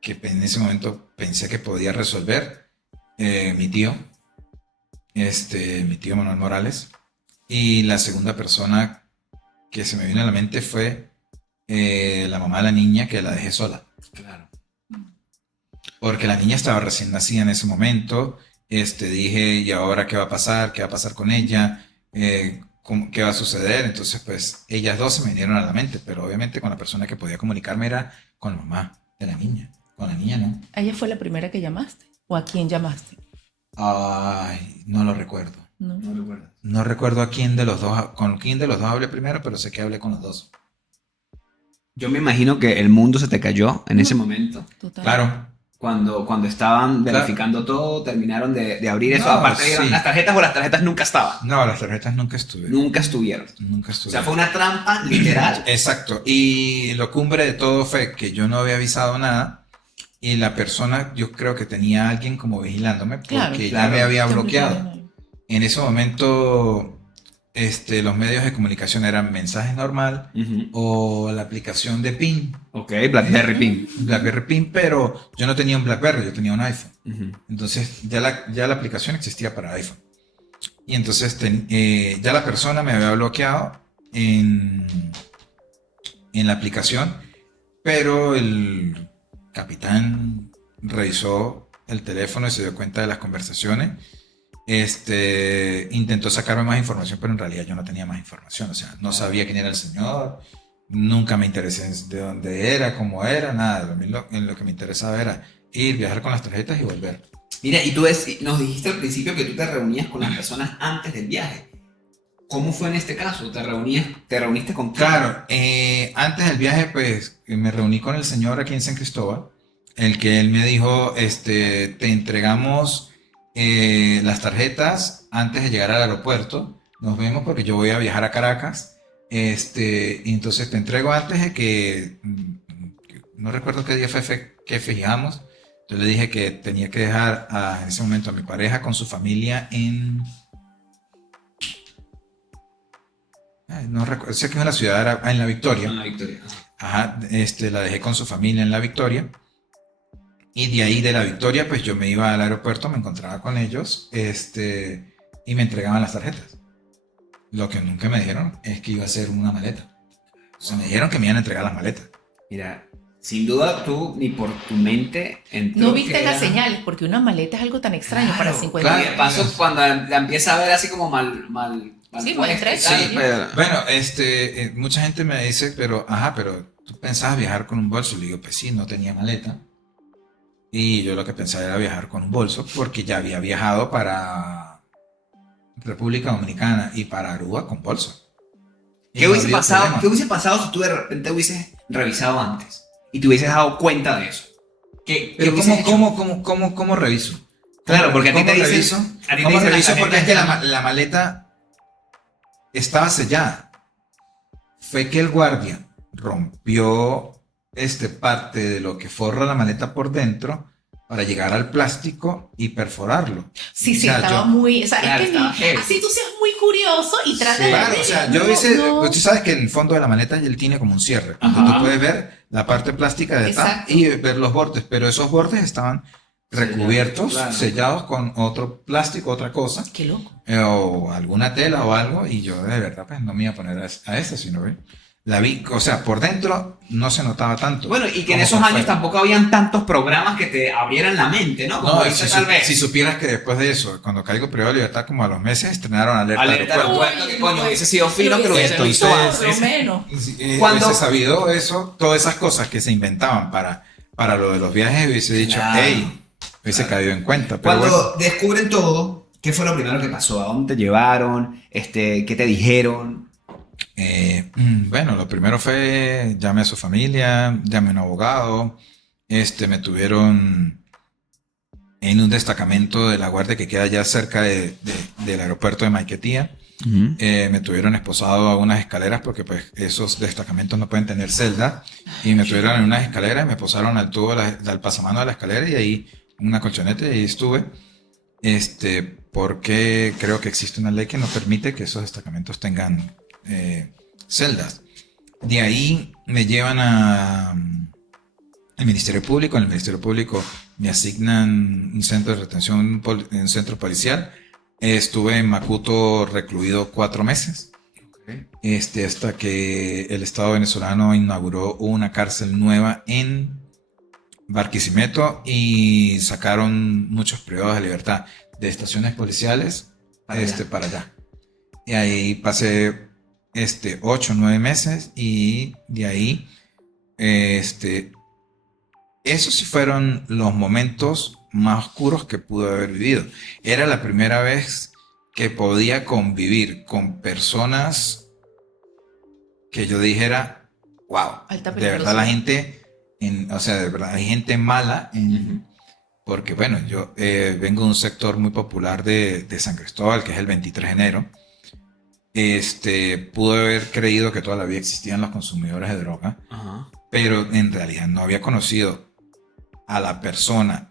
en ese momento pensé que podía resolver, mi tío Manuel Morales. Y la segunda persona que se me vino a la mente fue la mamá de la niña, que la dejé sola. Claro. Porque la niña estaba recién nacida en ese momento. Dije, ¿y ahora qué va a pasar? ¿Qué va a pasar con ella? ¿Qué va a suceder? Entonces, pues, ellas dos se me vinieron a la mente, pero obviamente con la persona que podía comunicarme era con la mamá de la niña. Con la niña, ¿no? ¿Ella fue la primera que llamaste? ¿O a quién llamaste? Ay, no lo recuerdo. No. No recuerdo. No recuerdo a quién de los dos, con quién de los dos hablé primero, pero sé que hablé con los dos. Yo me imagino que el mundo se te cayó en ese momento. Total. Claro. Cuando estaban Claro. verificando todo, terminaron de abrir eso. No, Aparte, sí. ¿eran las tarjetas o las tarjetas nunca estaban? No, las tarjetas nunca estuvieron. Nunca estuvieron. Nunca O sea, estuvieron. fue una trampa literal. Exacto. Y lo cumbre de todo fue que yo no había avisado nada y la persona, yo creo que tenía a alguien como vigilándome porque Claro, ya claro. me había Te bloqueado. bloquearon. En ese momento, los medios de comunicación eran mensaje normal Ujú. o la aplicación de PIN, Ok, BlackBerry Pin. BlackBerry PIN, pero yo no tenía un BlackBerry, yo tenía un iPhone. Ujú. Entonces ya la aplicación existía para iPhone. Y entonces ya la persona me había bloqueado en la aplicación, pero el capitán revisó el teléfono y se dio cuenta de las conversaciones. Intentó sacarme más información, pero en realidad yo no tenía más información. O sea, no sabía quién era el señor, nunca me interesé de dónde era, cómo era, nada. A mí en lo que me interesaba era ir, viajar con las tarjetas y volver. Mira, y tú nos dijiste al principio que tú te reunías con las personas antes del viaje. ¿Cómo fue en este caso? ¿Te reuniste con quién? Claro, antes del viaje, pues me reuní con el señor aquí en San Cristóbal, el que él me dijo, te entregamos las tarjetas antes de llegar al aeropuerto, nos vemos porque yo voy a viajar a Caracas, y entonces te entrego antes de que, no recuerdo qué día fue que fijamos, yo le dije que tenía que dejar en ese momento a mi pareja con su familia en... No recuerdo, sé que es una ciudad en La Victoria. Ah, Victoria. Ajá, la dejé con su familia en La Victoria. Y de ahí de La Victoria, pues yo me iba al aeropuerto, me encontraba con ellos, y me entregaban las tarjetas. Lo que nunca me dijeron es que iba a ser una maleta. O sea, me dijeron que me iban a entregar las maletas. Mira, sin duda tú ni por tu mente entró No viste que las era- señales, porque una maleta es algo tan extraño para Claro, 50 Y claro. de paso, cuando la empieza a ver así como mal Sí, puesta mal y tal, sí. pero- Bueno, mucha gente me dice, pero tú pensabas viajar con un bolso. Le digo, pues sí, no tenía maleta. Y yo lo que pensaba era viajar con un bolso porque ya había viajado para República Dominicana y para Aruba con bolso. Y ¿Qué no hubiese había pasado? problema. ¿Qué hubiese pasado si tú de repente hubieses revisado antes y te hubieses dado cuenta de eso? ¿Qué Pero hubieses hecho? ¿cómo reviso? Claro, porque a ti ¿Cómo te dicen- reviso? a ti te ¿Cómo dicen reviso? las Porque es que tarjetas la maleta estaba sellada. Fue que el guardia rompió parte de lo que forra la maleta por dentro para llegar al plástico y perforarlo. Sí, O sí, sea, estaba yo- muy... O sea, Claro, es que estaba heavy. así tú seas muy curioso y tratas de... Claro, o sea, yo No, hice, no. pues tú sabes que en el fondo de la maleta él tiene como un cierre, donde Ajá. tú puedes ver la parte plástica de atrás Exacto. y ver los bordes, pero esos bordes estaban recubiertos, Claro. sellados con otro plástico, otra cosa, Qué loco. o alguna tela o algo, y yo de verdad pues no me iba a poner a esa, sino ¿ve? La vi, o sea, por dentro no se notaba tanto. Bueno, y que en como esos por años fuera. tampoco habían tantos programas que te abrieran la mente, ¿no? Como No, ahorita tal vez. si supieras que después de eso, cuando caigo privado de libertad, como a los meses, estrenaron Alerta Alerta Aeropuerto. Aeropuerto, que coño, hubiese sido fino que lo hubiese visto Entonces, antes. Por lo menos. Cuando- Hubiese sabido eso, todas esas cosas que se inventaban para lo de los viajes, hubiese dicho, Claro. hey, hubiese caído en cuenta. Pero Cuando bueno, descubren todo, ¿qué fue lo primero que pasó? ¿A dónde te llevaron? ¿Qué te dijeron? bueno, lo primero fue, llamé a su familia, llamé a un abogado, me tuvieron en un destacamento de la guardia que queda ya cerca del aeropuerto de Maiquetía. Me tuvieron esposado a unas escaleras porque pues esos destacamentos no pueden tener celda y me tuvieron en unas escaleras y me posaron al tubo del pasamano de la escalera y ahí una colchoneta y ahí estuve porque creo que existe una ley que no permite que esos destacamentos tengan celdas. De ahí me llevan al Ministerio Público. En el Ministerio Público me asignan un centro de retención, un centro policial. Estuve en Macuto recluido 4 meses. Hasta que el Estado venezolano inauguró una cárcel nueva en Barquisimeto y sacaron muchos privados de libertad de estaciones policiales para allá. Y ahí pasé 8 o 9 meses y de ahí esos sí fueron los momentos más oscuros que pude haber vivido. Era la primera vez que podía convivir con personas que yo dijera, wow, Alta de verdad peligrosidad. la gente, o sea, de verdad hay gente mala, porque bueno, yo vengo de un sector muy popular de San Cristóbal, que es el 23 de enero. Pude haber creído que toda la vida existían los consumidores de droga, Ajá. pero en realidad no había conocido a la persona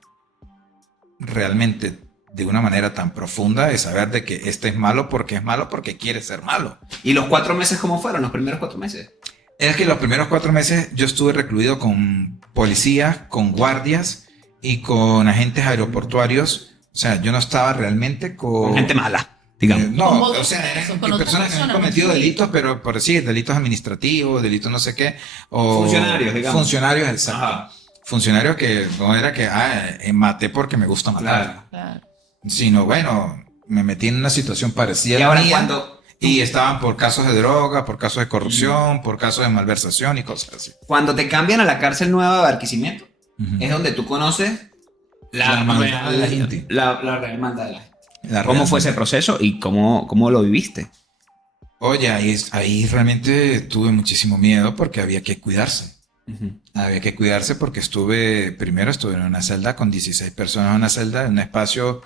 realmente de una manera tan profunda de saber de que este es malo porque quiere ser malo. ¿Y los 4 meses cómo fueron? Los primeros 4 meses. Es que los primeros 4 meses yo estuve recluido con policías, con guardias y con agentes aeroportuarios. O sea, yo no estaba realmente Con gente mala, digamos. no, Con o otros sea, presos, eran con otras personas que han personas, cometido ¿no? delitos, pero por decir, delitos administrativos, delitos no sé qué. O Funcionarios, digamos. Funcionarios, exacto. Ajá. Funcionarios que no era que maté porque me gusta matar. Claro. Sino, bueno, me metí en una situación parecida Y a la ahora mía, cuando y estaban por casos de droga, por casos de corrupción, por casos de malversación y cosas así. te cambian a la cárcel nueva de Barquisimeto, Ujú. es donde tú conoces La maldad de la gente. La real maldad de la gente. La ¿Cómo real fue ese maldad. proceso y cómo lo viviste? Oye, ahí realmente tuve muchísimo miedo porque había que cuidarse. Ujú. Había que cuidarse porque primero estuve en una celda con 16 personas, en una celda, en un espacio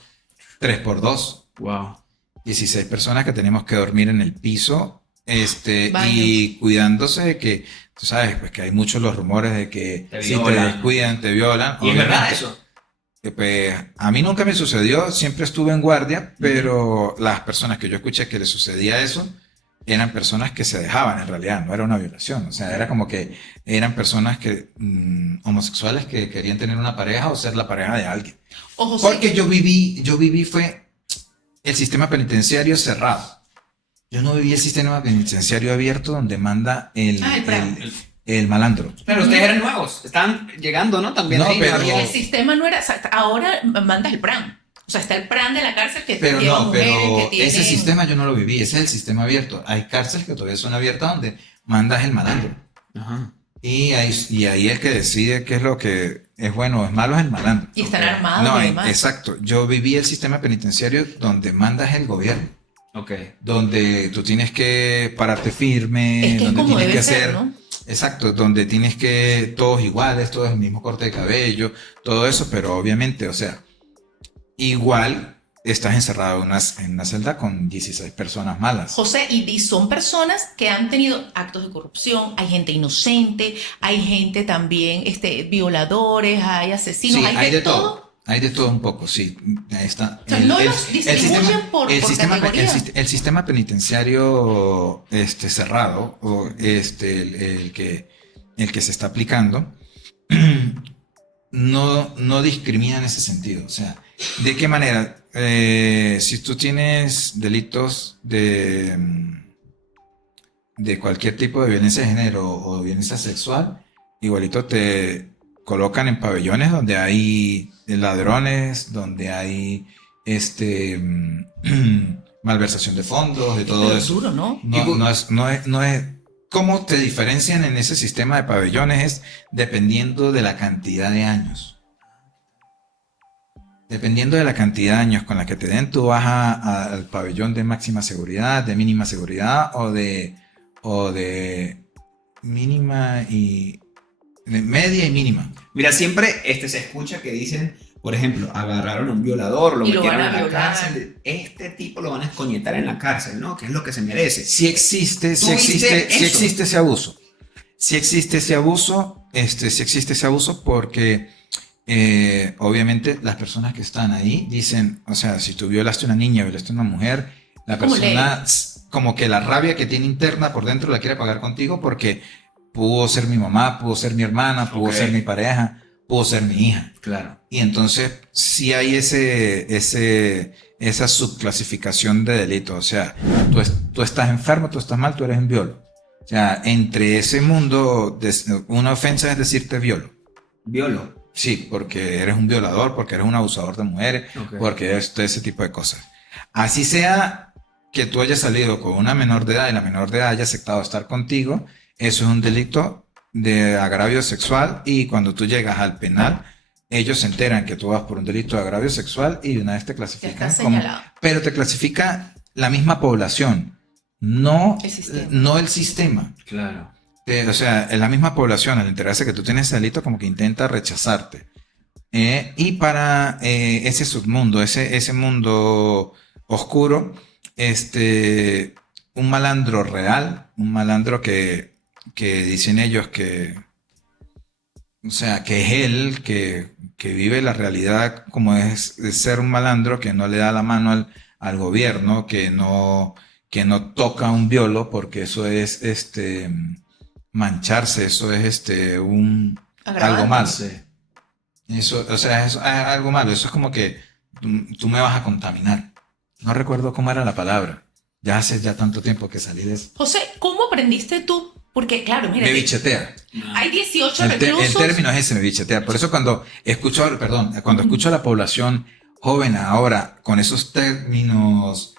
3x2. Wow. 16 personas que tenemos que dormir en el piso, Baños. y cuidándose de que, tú sabes, pues que hay muchos los rumores de que Te si te violan. descuidan, te violan. ¿Y es verdad Obviamente, eso? que, pues, a mí nunca me sucedió, siempre estuve en guardia, pero las personas que yo escuché que les sucedía eso, eran personas que se dejaban en realidad, no era una violación, o sea, era como que eran personas que homosexuales que querían tener una pareja o ser la pareja de alguien. O José, Porque yo viví fue el sistema penitenciario cerrado. Yo no viví el sistema penitenciario abierto donde manda el PRAM. el malandro. Pero ustedes eran nuevos, estaban llegando, ¿no? También No, ahí, pero- había- el sistema no era, o sea, ahora mandas el PRAM. O sea, está el PRAM de la cárcel que Pero lleva no, mujeres pero que tienen... ese sistema yo no lo viví, ese es el sistema abierto. Hay cárceles que todavía son abiertas donde mandas el malandro. Ajá. Y ahí el que decide qué es lo que es bueno o es malo es el malandro. Y están Ok. armados No, y demás. exacto. Yo viví el sistema penitenciario donde mandas el gobierno. Ok. Donde tú tienes que pararte firme, Es que es donde como tienes debe que ser, hacer, ¿no? exacto, donde tienes que todos iguales, todos el mismo corte de cabello, todo eso, pero obviamente, o sea, igual estás encerrado en una celda con 16 personas malas. José, y son personas que han tenido actos de corrupción, hay gente inocente, hay gente también, violadores, hay asesinos, Sí, hay de todo. Hay de todo un poco, sí. Ahí está. O sea, no los distribuyen por categoría. El sistema penitenciario cerrado, o el que se está aplicando, no discrimina en ese sentido. O sea, ¿de qué manera? Si tú tienes delitos de cualquier tipo de violencia de género o de violencia sexual, igualito te colocan en pabellones donde hay ladrones, donde hay malversación de fondos, de todo Pero es eso. duro, ¿no? No es. ¿Cómo te diferencian en ese sistema de pabellones? Es dependiendo de la cantidad de años. Dependiendo de la cantidad de años con la que te den, tú vas al pabellón de máxima seguridad, de mínima seguridad o de mínima y de media y mínima. Mira, siempre se escucha que dicen, por ejemplo, agarraron a un violador, lo Y lo metieron van a en la violar. cárcel. Este tipo lo van a escoñetar en la cárcel, ¿no? Que es lo que se merece. Si existe ¿Tú viste eso? ese abuso. Si existe ese abuso, si existe ese abuso porque obviamente las personas que están ahí dicen, o sea, si tú violaste a una niña, violaste a una mujer, la Como persona como que la rabia que tiene interna por dentro la quiere pagar contigo porque pudo ser mi mamá, pudo ser mi hermana, pudo Ok. ser mi pareja, pudo ser mi hija. Claro. Y entonces sí hay esa subclasificación de delito. O sea, tú estás enfermo, tú estás mal, tú eres un violo. O sea, entre ese mundo, una ofensa es decirte violo. Violo. Sí, porque eres un violador, porque eres un abusador de mujeres, Ok. porque es todo ese tipo de cosas. Así sea que tú hayas salido con una menor de edad y la menor de edad haya aceptado estar contigo, eso es un delito de agravio sexual y cuando tú llegas al penal, ellos se enteran que tú vas por un delito de agravio sexual y de una vez te Ya clasifican está como... señalado. Pero te clasifica la misma población, no El sistema. no el sistema. Claro. O sea, en la misma población, al enterarse que tú tienes ese delito, como que intenta rechazarte. Y para ese submundo, ese mundo oscuro, un malandro real, un malandro que dicen ellos que, o sea, que es él, que vive la realidad como es ser un malandro, que no le da la mano al gobierno, que no toca un violo, porque eso es mancharse, eso es algo Agravante. malo. Sí. Eso, o sea, es algo malo. Eso es como que tú me vas a contaminar. No recuerdo cómo era la palabra. Ya hace ya tanto tiempo que salí de eso. José, ¿cómo aprendiste tú? Porque, claro, mira, Me bichetea. hay 18 El reclusos. término es ese, me bichetea. Por eso cuando escucho a la población joven ahora con esos términos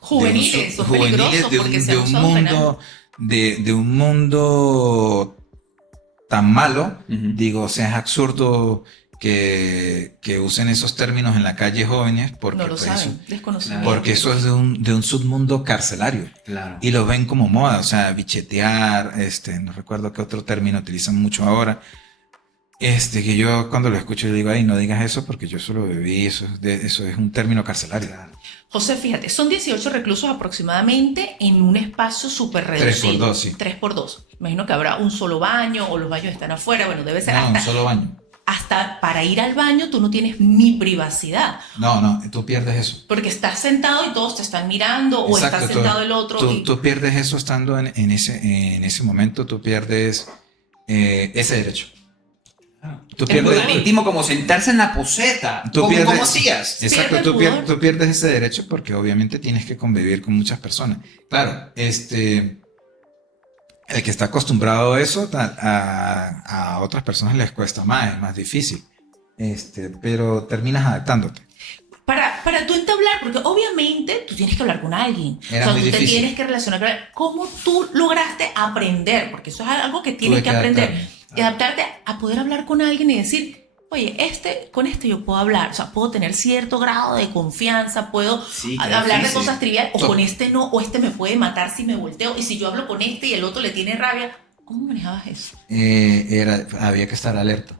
Juveniles, son peligrosos porque se de han un usado mundo de un mundo tan malo, Ujú. digo, o sea, es absurdo que usen esos términos en la calle jóvenes porque, No lo pues, saben, desconocimiento. porque eso es de un submundo carcelario Claro. y lo ven como moda, o sea, bichetear, no recuerdo qué otro término utilizan mucho ahora, que yo cuando lo escucho yo digo, ay, no digas eso porque yo eso lo viví, eso es un término carcelario. José, fíjate, son 18 reclusos aproximadamente en un espacio súper reducido. 3x2, sí. 3x2. Imagino que habrá un solo baño o los baños están afuera. Bueno, debe ser No, un solo baño. hasta para ir al baño tú no tienes ni privacidad. No, tú pierdes eso. Porque estás sentado y todos te están mirando o Exacto, está sentado el otro. Tú pierdes eso estando en ese momento, tú pierdes ese derecho. Tú Es pierdes, tan íntimo como sentarse en la poseta. Tú ¿Cómo, pierdes- cómo hacías? exacto, Pierde el pudor. tú pierdes ese derecho porque obviamente tienes que convivir con muchas personas. Claro, el que está acostumbrado a eso, a otras personas les cuesta más, es más difícil. Pero terminas adaptándote. Para tú entablar, porque obviamente tú tienes que hablar con alguien. Era o sea, muy tú te difícil. tienes que relacionar con alguien. ¿Cómo tú lograste aprender? Porque eso es algo que tienes Tuve que que aprender. adaptarme. Y adaptarte a poder hablar con alguien y decir, oye, con este yo puedo hablar. O sea, puedo tener cierto grado de confianza, puedo Sí, qué hablar de difícil. cosas triviales, o To- con este no, o este me puede matar si me volteo. Y si yo hablo con este y el otro le tiene rabia, ¿cómo manejabas eso? Había que estar alerta.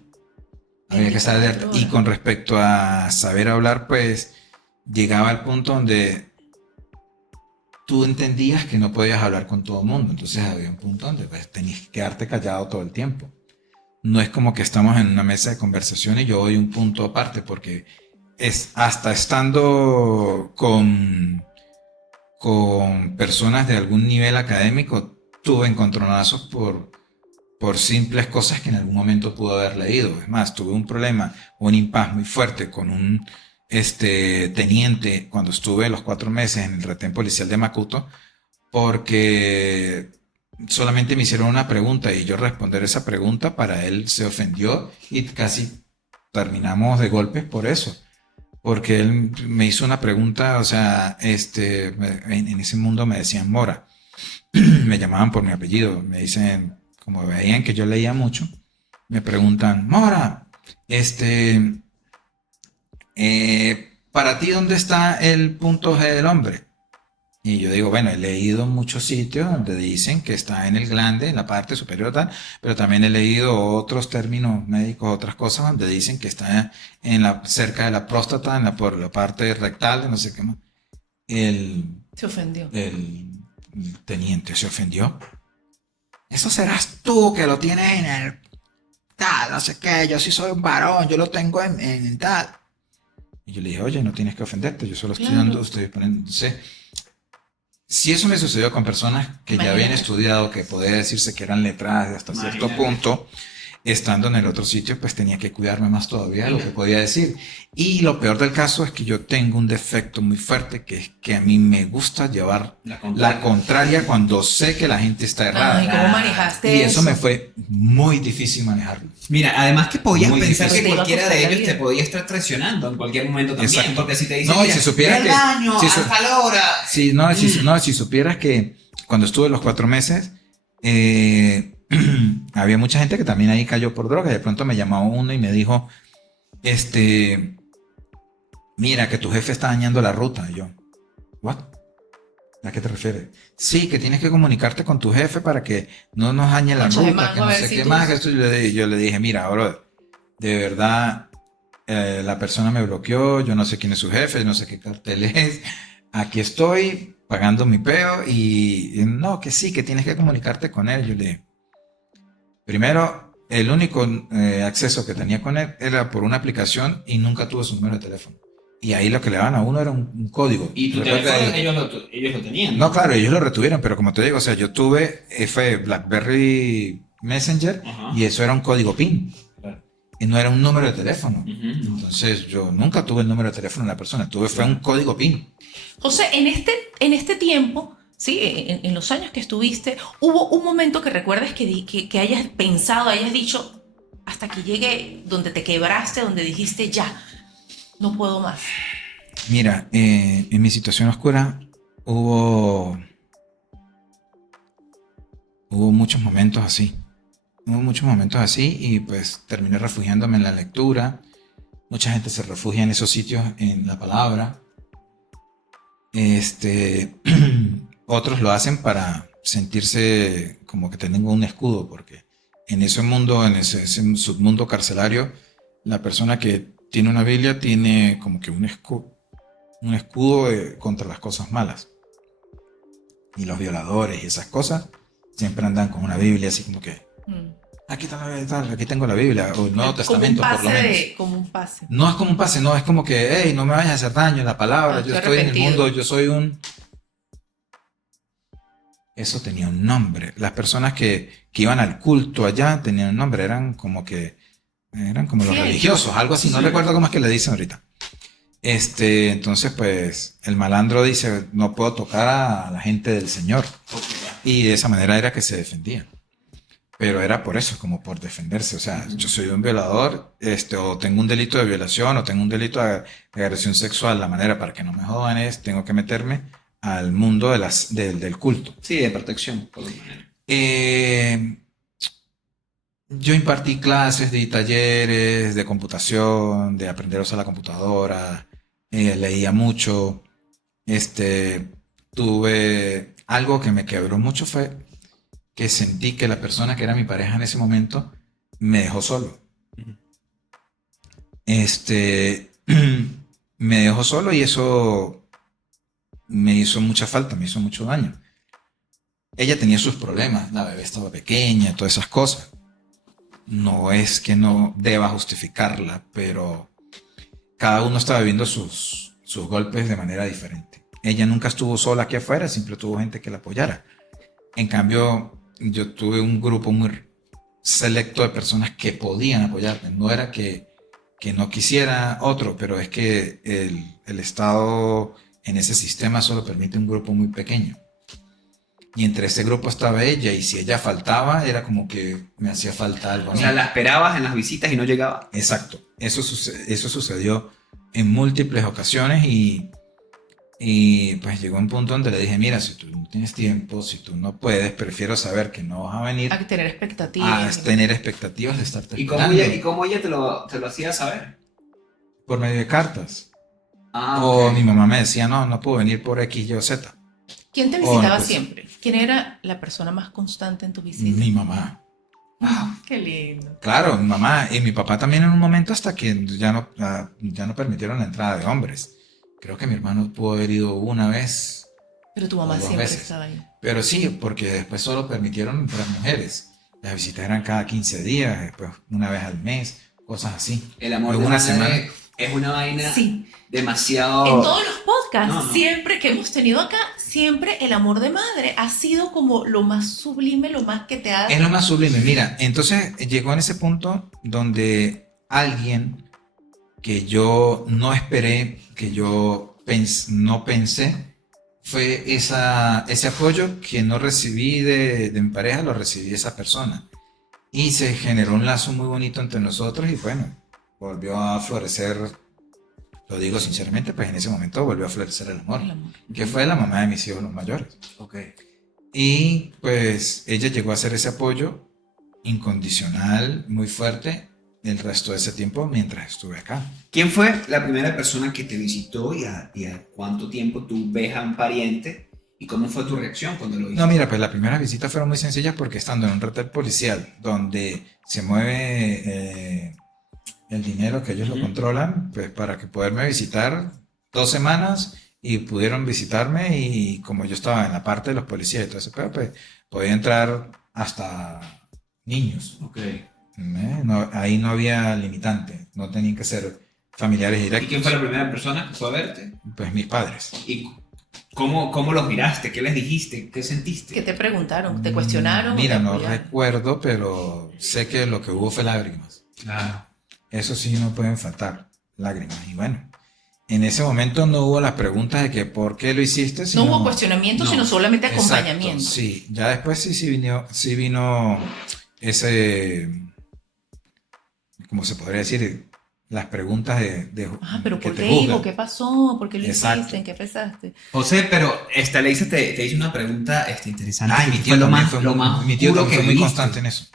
Había que estar 24 alerta. Y horas. con respecto a saber hablar, pues llegaba al punto donde tú entendías que no podías hablar con todo el mundo. Entonces había un punto donde pues, tenías que quedarte callado todo el tiempo. No es como que estamos en una mesa de conversación y yo doy un punto aparte, porque es hasta estando con personas de algún nivel académico, tuve encontronazos por simples cosas que en algún momento pudo haber leído. Es más, tuve un problema, un impasse muy fuerte con un teniente cuando estuve los 4 meses en el retén policial de Macuto, porque solamente me hicieron una pregunta y yo responder esa pregunta, para él se ofendió y casi terminamos de golpes por eso. Porque él me hizo una pregunta, o sea, en ese mundo me decían Mora, me llamaban por mi apellido, me dicen, como veían que yo leía mucho, me preguntan, Mora, para ti, ¿dónde está el punto G del hombre? Y yo digo, bueno, he leído muchos sitios donde dicen que está en el glande, en la parte superior tal, pero también he leído otros términos médicos, otras cosas donde dicen que está cerca de la próstata, por la parte rectal, no sé qué más. Se ofendió. El teniente se ofendió. Eso serás tú que lo tienes en el tal, no sé qué, yo sí soy un varón, yo lo tengo en tal. Y yo le dije, oye, no tienes que ofenderte, yo solo estoy Claro. dando, estoy poniendo, no sé. Si eso me sucedió con personas que ya habían Imagínate. estudiado, que podía decirse que eran letradas hasta cierto Imagínate. punto, estando en el otro sitio, pues tenía que cuidarme más todavía de lo que podía decir. Y lo peor del caso es que yo tengo un defecto muy fuerte, que es que a mí me gusta llevar la contraria cuando sé que la gente está errada. Ay, ¿cómo manejaste Y eso me fue muy difícil manejarlo. Mira, además que podías Muy pensar difícil. que cualquiera Te iba a de costar ellos la te vida. podía estar traicionando en cualquier momento también. Exacto. Porque si te dicen, No, y mira, si supieras ve al que- baño, si su- hasta la hora. Sí, si supieras que cuando estuve los 4 meses, había mucha gente que también ahí cayó por droga. De pronto me llamó uno y me dijo, mira, que tu jefe está dañando la ruta. Y yo, ¿what? ¿A qué te refieres? Sí, que tienes que comunicarte con tu jefe para que no nos dañe la Concha de ruta, mango, que a no ver sé si qué tú- más. Que esto yo le dije, mira, bro, de verdad, la persona me bloqueó, yo no sé quién es su jefe, no sé qué cartel es. Aquí estoy pagando mi peo y no, que sí, que tienes que comunicarte con él. Yo le dije, primero, el único acceso que tenía con él era por una aplicación y nunca tuve su número de teléfono. Y ahí lo que le daban a uno era un código. Y tu Recuerda, teléfono ellos lo tenían. no, claro, ellos lo retuvieron, pero como te digo, o sea, yo tuve, fue BlackBerry Messenger Ajá. y eso era un código PIN Claro. y no era un número de teléfono. Ujú. Entonces yo nunca tuve el número de teléfono de la persona, fue un código PIN. José, en este tiempo, ¿sí? En los años que estuviste, ¿hubo un momento que recuerdes que hayas pensado, hayas dicho, hasta que llegue donde te quebraste, donde dijiste, ya, no puedo más? Mira, en mi situación oscura hubo muchos momentos así. Hubo muchos momentos así y pues terminé refugiándome en la lectura. Mucha gente se refugia en esos sitios, en la palabra. Otros lo hacen para sentirse como que tienen un escudo, porque en ese mundo, ese submundo carcelario, la persona que tiene una Biblia tiene como que un escudo contra las cosas malas. Y los violadores y esas cosas siempre andan con una Biblia así como que, Mm. aquí está la Biblia, aquí tengo la Biblia, o el Nuevo Testamento como un por lo pase menos. como un pase. No es como un pase, no, es como que, hey, no me vayas a hacer daño en la palabra, yo Estoy estoy en el arrepentido. mundo, yo soy un... Eso tenía un nombre. Las personas que iban al culto allá tenían un nombre, eran como los Sí. religiosos, algo así, no Sí. recuerdo cómo es que le dicen ahorita. Entonces, pues, el malandro dice, no puedo tocar a la gente del Señor. Y de esa manera era que se defendía. Pero era por eso, como por defenderse. O sea, yo soy un violador, o tengo un delito de violación, o tengo un delito de agresión sexual. La manera para que no me jodan es, tengo que meterme al mundo del culto. Sí, de protección, por lo menos. Yo impartí clases, di talleres de computación, de aprender a usar la computadora, leía mucho. Tuve algo que me quebró mucho fue que sentí que la persona que era mi pareja en ese momento me dejó solo. Ujú. Me dejó solo y eso me hizo mucha falta, me hizo mucho daño. Ella tenía sus problemas, la bebé estaba pequeña, todas esas cosas. No es que no deba justificarla, pero cada uno estaba viviendo sus golpes de manera diferente. Ella nunca estuvo sola aquí afuera, siempre tuvo gente que la apoyara. En cambio, yo tuve un grupo muy selecto de personas que podían apoyarme. No era que no quisiera otro, pero es que el Estado en ese sistema solo permite un grupo muy pequeño. Y entre ese grupo estaba ella, y si ella faltaba, era como que me hacía falta algo a O mí. sea, la esperabas en las visitas y no llegaba. Exacto. Eso sucedió en múltiples ocasiones y pues llegó un punto donde le dije, mira, si tú no tienes tiempo, si tú no puedes, prefiero saber que no vas a venir Hay que tener expectativas. a tener expectativas de estarte ¿Y esperando. cómo ella te lo hacía saber? Por medio de cartas. Ah, O ok. mi mamá me decía, no puedo venir por X, Y o Z. ¿Quién te visitaba pues, siempre? ¿Quién era la persona más constante en tu visita? Mi mamá. Qué lindo. Claro, mi mamá y mi papá también en un momento hasta que ya no permitieron la entrada de hombres. Creo que mi hermano pudo haber ido una vez, Pero tu mamá O dos siempre veces. estaba ahí. pero sí, porque después solo permitieron las mujeres. Las visitas eran cada 15 días, después una vez al mes, cosas así. El amor Luego de una madre semana. es una vaina Sí. demasiado... En todos los podcasts, No, no. siempre que hemos tenido acá, siempre el amor de madre ha sido como lo más sublime, lo más que te ha... Es lo más sublime. Mira, entonces llegó en ese punto donde alguien que yo no esperé, que yo no pensé, fue ese apoyo que no recibí de mi pareja, lo recibí de esa persona. Y se generó un lazo muy bonito entre nosotros y bueno, volvió a florecer, lo digo sinceramente, pues en ese momento volvió a florecer el amor, El amor. que fue la mamá de mis hijos los mayores. Ok. Y pues ella llegó a hacer ese apoyo incondicional, muy fuerte el resto de ese tiempo mientras estuve acá. ¿Quién fue la primera persona que te visitó y a cuánto tiempo tú ves a un pariente? ¿Y cómo fue tu reacción cuando lo viste? No, mira, pues las primeras visitas fueron muy sencillas porque estando en un retén policial donde se mueve el dinero que ellos lo controlan, pues para que poderme visitar 2 semanas y pudieron visitarme y como yo estaba en la parte de los policías y todo ese pedo, pues podía entrar hasta niños. Ok. No, ahí no había limitante, no tenían que ser familiares ¿Y directos. quién fue la primera persona que fue a verte? Pues mis padres. ¿Y cómo los miraste? ¿Qué les dijiste? ¿Qué sentiste? ¿Qué te preguntaron? ¿Te cuestionaron? Mira, ¿Te no apoyaron? recuerdo, pero sé que lo que hubo fue lágrimas. Claro. Eso sí, no pueden faltar, lágrimas. Y bueno, en ese momento no hubo las preguntas de que por qué lo hiciste. No Sino, hubo cuestionamiento, no. sino solamente Exacto, acompañamiento. sí, ya después sí vino ese, ¿cómo se podría decir? Las preguntas de Pero que ¿por te qué, juzgan. hijo? ¿Qué pasó? ¿Por qué lo Exacto. hiciste? ¿En qué pensaste? José, pero Leisa te hizo una pregunta interesante. Ay, ¿Qué mi fue tío lo también más, fue lo muy- más mi tío duro también que fue muy viviste? constante en eso.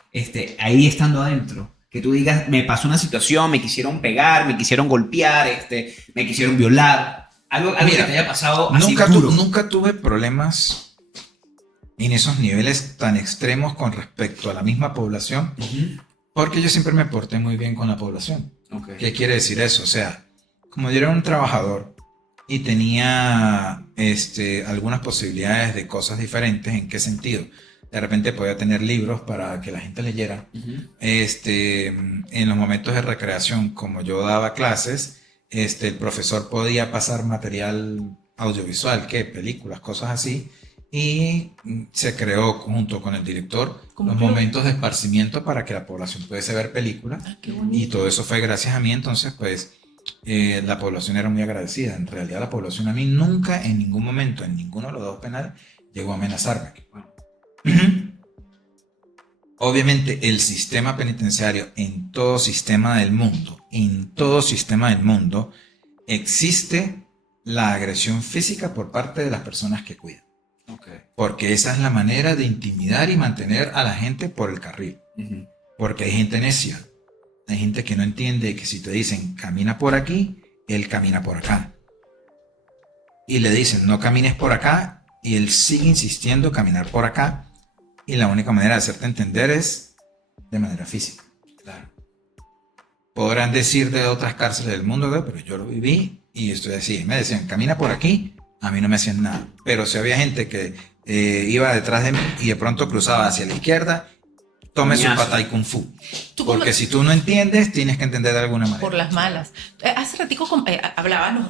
Ahí estando adentro. Que tú digas, me pasó una situación, me quisieron pegar, me quisieron golpear, me quisieron violar. Algo Mira, que te haya pasado así Nunca, duro. nunca tuve problemas en esos niveles tan extremos con respecto a la misma población, Ujú. porque yo siempre me porté muy bien con la población. Ok. ¿Qué quiere decir eso? O sea, como yo era un trabajador y tenía algunas posibilidades de cosas diferentes, ¿en qué sentido? De repente podía tener libros para que la gente leyera. Ujú. En los momentos de recreación, como yo daba clases, el profesor podía pasar material audiovisual, ¿qué? Películas, cosas así. Y se creó junto con el director ¿Cómo los que lo- momentos de esparcimiento para que la población pudiese ver películas. Ah, qué Y bonito. todo eso fue gracias a mí, entonces pues la población era muy agradecida. En realidad la población a mí nunca, en ningún momento, en ninguno de los dos penales, llegó a amenazarme. Obviamente el sistema penitenciario en todo sistema del mundo, existe la agresión física por parte de las personas que cuidan. Ok. Porque esa es la manera de intimidar y mantener a la gente por el carril. Ujú. Porque hay gente necia, hay gente que no entiende que si te dicen camina por aquí, él camina por acá. Y le dicen no camines por acá y él sigue insistiendo en caminar por acá. Y la única manera de hacerte entender es de manera física. Claro. Podrán decir de otras cárceles del mundo, pero yo lo viví y estoy así. Me decían camina por aquí, a mí no me hacían nada. Pero si había gente que iba detrás de mí y de pronto cruzaba hacia la izquierda, tome su Coñazo. pata y kung fu. Tú Porque come- si tú no entiendes, tienes que entender de alguna manera. Por las malas. Hace ratico hablabas,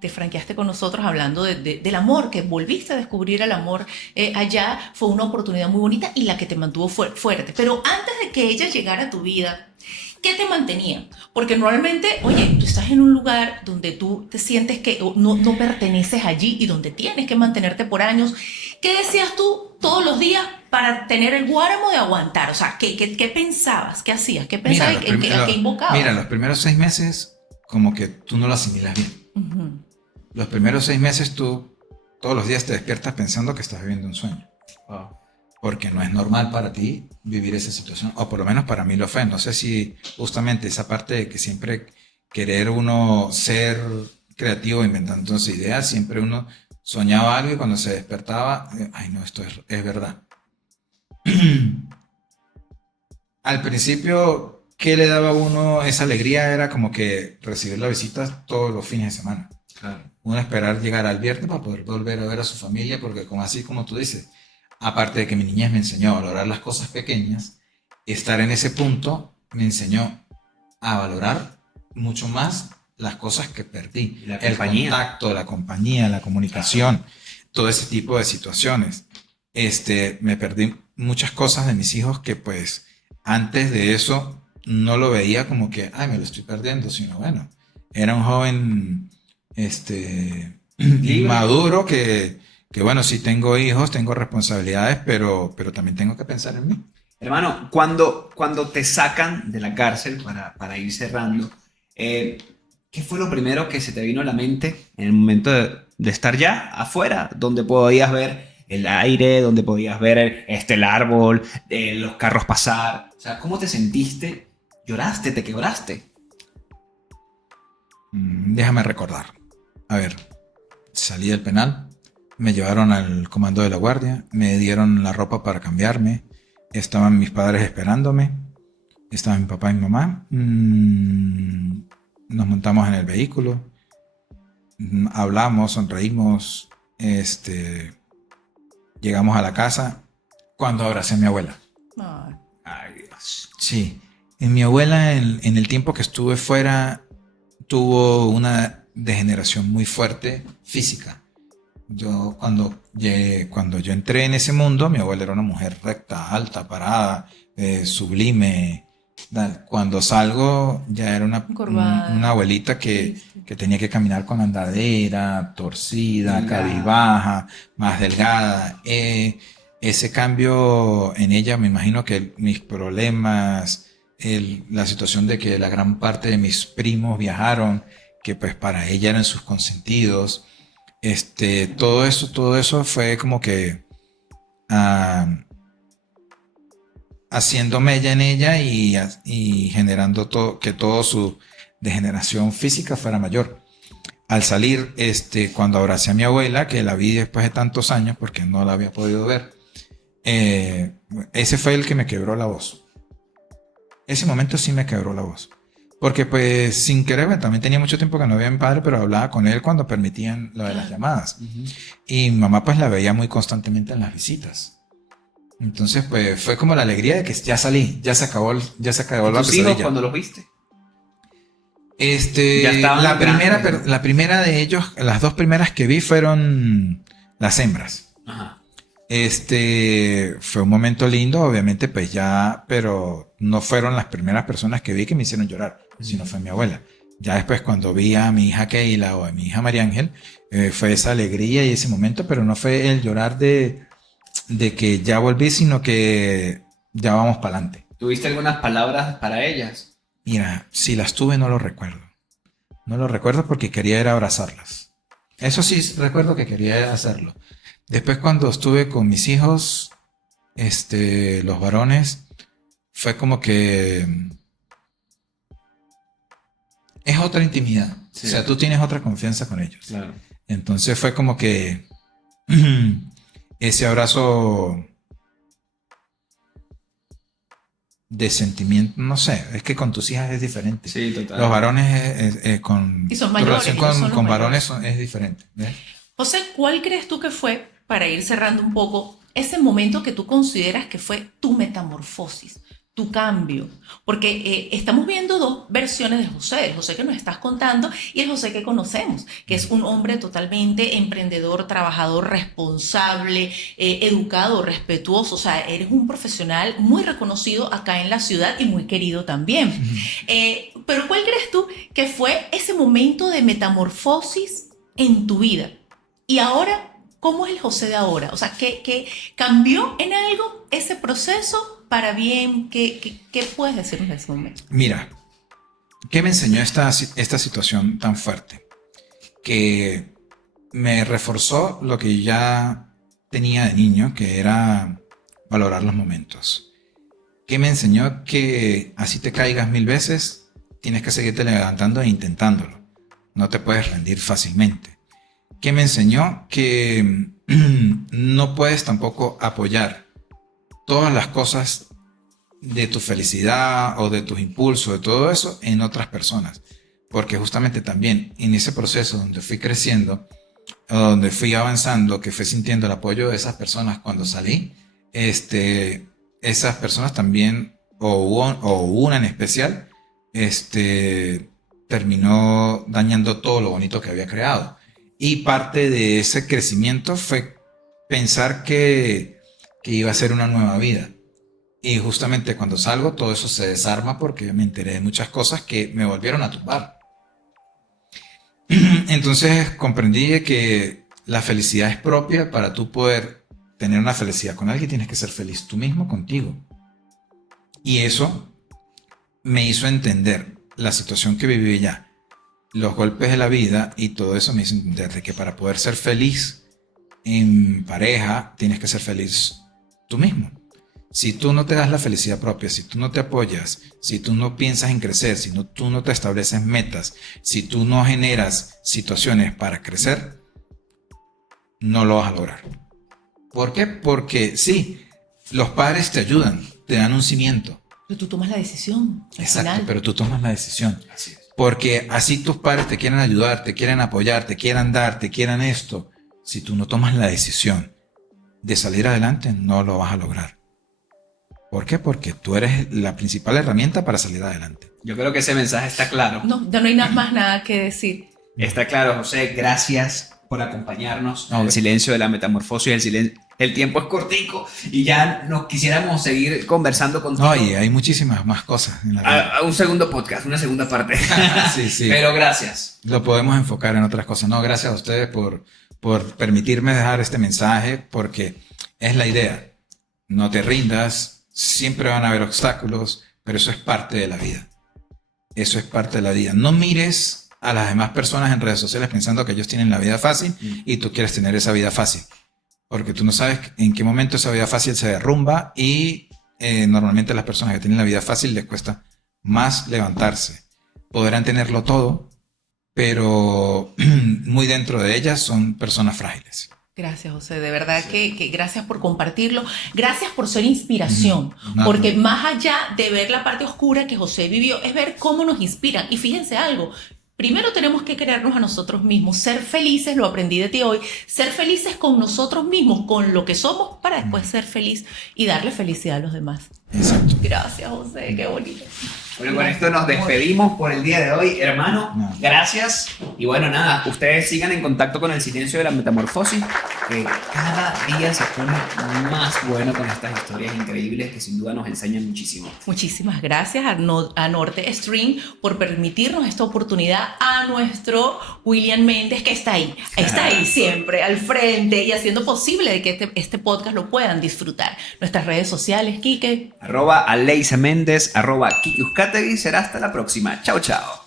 te franqueaste con nosotros hablando del amor, que volviste a descubrir el amor allá. Fue una oportunidad muy bonita y la que te mantuvo fuerte. Pero antes de que ella llegara a tu vida, ¿qué te mantenía? Porque normalmente, oye, tú estás en un lugar donde tú te sientes que no perteneces allí y donde tienes que mantenerte por años. ¿Qué decías tú todos los días para tener el guáramo de aguantar? O sea, ¿qué pensabas? ¿Qué hacías? ¿Qué pensabas? los ¿En qué invocabas? Mira, los primeros 6 meses, como que tú no lo asimilas bien. Ujú. Los primeros 6 meses tú todos los días te despiertas pensando que estás viviendo un sueño. Wow. Porque no es normal para ti vivir esa situación, o por lo menos para mí lo fue. No sé si justamente esa parte de que siempre querer uno ser creativo, inventándose ideas, siempre uno soñaba algo y cuando se despertaba, ay no, esto es verdad. Al principio, ¿qué le daba a uno esa alegría? Era como que recibir la visita todos los fines de semana. Claro. Uno esperar llegar al viernes para poder volver a ver a su familia, porque así como tú dices, aparte de que mi niñez me enseñó a valorar las cosas pequeñas, estar en ese punto me enseñó a valorar mucho más las cosas que perdí. La El compañía. contacto, la compañía, la comunicación, todo ese tipo de situaciones. Me perdí muchas cosas de mis hijos que pues antes de eso no lo veía como que, ay, me lo estoy perdiendo, sino bueno, era un joven inmaduro que bueno, sí tengo hijos, tengo responsabilidades, pero también tengo que pensar en mí. Hermano, cuando te sacan de la cárcel para ir cerrando, ¿qué fue lo primero que se te vino a la mente en el momento de estar ya afuera, donde podías ver el aire, donde podías ver el árbol, los carros pasar. O sea, ¿cómo te sentiste? ¿Lloraste? ¿Te quebraste? Déjame recordar. A ver, salí del penal, me llevaron al comando de la guardia, me dieron la ropa para cambiarme, estaban mis padres esperándome, estaban mi papá y mi mamá, nos montamos en el vehículo, hablamos, sonreímos, llegamos a la casa cuando abracé a mi abuela. Ay. Ay, Dios. Sí, mi abuela en el tiempo que estuve fuera tuvo una degeneración muy fuerte física. Yo cuando yo entré en ese mundo, mi abuela era una mujer recta, alta, parada, sublime. Cuando salgo ya era una abuelita que tenía que caminar con andadera, torcida, cabizbaja, más delgada. Ese cambio en ella, me imagino que mis problemas, la situación de que la gran parte de mis primos viajaron, que pues para ella eran sus consentidos, todo eso fue como que haciendo mella en ella y generando que toda su degeneración física fuera mayor. Al salir, cuando abracé a mi abuela, que la vi después de tantos años porque no la había podido ver, ese fue el que me quebró la voz. Ese momento sí me quebró la voz. Porque pues sin querer, bueno, también tenía mucho tiempo que no veía a mi padre, pero hablaba con él cuando permitían lo de las llamadas. Y mi mamá pues la veía muy constantemente en las visitas. Entonces pues fue como la alegría de que ya salí, ya se acabó la pesadilla. ¿Tus hijos cuando los viste? Ya estaban la primera de ellos, las dos primeras que vi fueron las hembras. Ajá. Fue un momento lindo, obviamente, pues ya, pero no fueron las primeras personas que vi que me hicieron llorar, sino fue mi abuela. Ya después, cuando vi a mi hija Keila o a mi hija María Ángel, fue esa alegría y ese momento, pero no fue el llorar de que ya volví, sino que ya vamos para adelante. ¿Tuviste algunas palabras para ellas? Mira, si las tuve, no lo recuerdo. No lo recuerdo porque quería ir a abrazarlas. Eso sí, recuerdo que quería hacerlo. Después cuando estuve con mis hijos, los varones, fue como que es otra intimidad. Sí. O sea, tú tienes otra confianza con ellos. Claro. Entonces fue como que ese abrazo de sentimiento, no sé, es que con tus hijas es diferente. Sí, total. Los varones con y son tu mayores, relación con varones es diferente. ¿Ves? José, ¿cuál crees tú que fue, para ir cerrando un poco, ese momento que tú consideras que fue tu metamorfosis, tu cambio? Porque estamos viendo dos versiones de José, el José que nos estás contando y el José que conocemos, que es un hombre totalmente emprendedor, trabajador, responsable, educado, respetuoso. O sea, eres un profesional muy reconocido acá en la ciudad y muy querido también. Pero ¿cuál crees tú que fue ese momento de metamorfosis en tu vida? Y ahora, ¿cómo es el José de ahora? O sea, ¿qué cambió en algo ese proceso para bien? ¿Qué puedes decirnos en ese momento? Mira, ¿qué me enseñó esta situación tan fuerte? Que me reforzó lo que ya tenía de niño, que era valorar los momentos. ¿Qué me enseñó? Que así te caigas 1000 veces, tienes que seguirte levantando e intentándolo. No te puedes rendir fácilmente. ¿Qué me enseñó? Que no puedes tampoco apoyar todas las cosas de tu felicidad o de tus impulsos, de todo eso, en otras personas. Porque justamente también en ese proceso donde fui creciendo, donde fui avanzando, que fui sintiendo el apoyo de esas personas cuando salí, esas personas también, o una en especial, terminó dañando todo lo bonito que había creado. Y parte de ese crecimiento fue pensar que iba a ser una nueva vida. Y justamente cuando salgo, todo eso se desarma porque me enteré de muchas cosas que me volvieron a tumbar. Entonces comprendí que la felicidad es propia. Para tú poder tener una felicidad con alguien, tienes que ser feliz tú mismo contigo. Y eso me hizo entender la situación que viví ya, los golpes de la vida, y todo eso me hizo entender de que para poder ser feliz en pareja tienes que ser feliz tú mismo. Si tú no te das la felicidad propia, si tú no te apoyas, si tú no piensas en crecer, si tú no te estableces metas, si tú no generas situaciones para crecer, no lo vas a lograr. ¿Por qué? Porque sí, los padres te ayudan, te dan un cimiento. Pero tú tomas la decisión. Al Exacto, final. pero tú tomas la decisión. Así es. Porque así tus padres te quieren ayudar, te quieren apoyar, te quieran dar, te quieran esto. Si tú no tomas la decisión de salir adelante, no lo vas a lograr. ¿Por qué? Porque tú eres la principal herramienta para salir adelante. Yo creo que ese mensaje está claro. No, ya no hay más nada que decir. Está claro, José. Gracias por acompañarnos. No, El silencio de la metamorfosis. El tiempo es cortico y ya nos quisiéramos seguir conversando contigo. No, y hay muchísimas más cosas en la vida. A un segundo podcast, una segunda parte. Sí, sí. Pero gracias. Lo podemos enfocar en otras cosas. No, gracias a ustedes por permitirme dejar este mensaje, porque es la idea. No te rindas, siempre van a haber obstáculos, pero eso es parte de la vida. Eso es parte de la vida. No mires a las demás personas en redes sociales pensando que ellos tienen la vida fácil y tú quieres tener esa vida fácil. Porque tú no sabes en qué momento esa vida fácil se derrumba y normalmente a las personas que tienen la vida fácil les cuesta más levantarse. Podrán tenerlo todo, pero muy dentro de ellas son personas frágiles. Gracias, José. De verdad que gracias por compartirlo. Gracias por ser inspiración. No, Porque no. más allá de ver la parte oscura que José vivió, es ver cómo nos inspiran. Y fíjense algo. Primero tenemos que querernos a nosotros mismos, ser felices, lo aprendí de ti hoy, ser felices con nosotros mismos, con lo que somos, para después ser feliz y darle felicidad a los demás. Exacto. Gracias, José, qué bonito. Bueno, con esto nos despedimos por el día de hoy, hermano. No. Gracias. Y bueno, nada, ustedes sigan en contacto con el silencio de la metamorfosis, que cada día se pone más bueno con estas historias increíbles que sin duda nos enseñan muchísimo. Muchísimas gracias a Norte Stream por permitirnos esta oportunidad, a nuestro William Méndez, que está ahí siempre, al frente y haciendo posible de que este podcast lo puedan disfrutar. Nuestras redes sociales, Quique. @Aleisa Méndez, @Kiki Uzcategui. Será hasta la próxima. Chao, chao.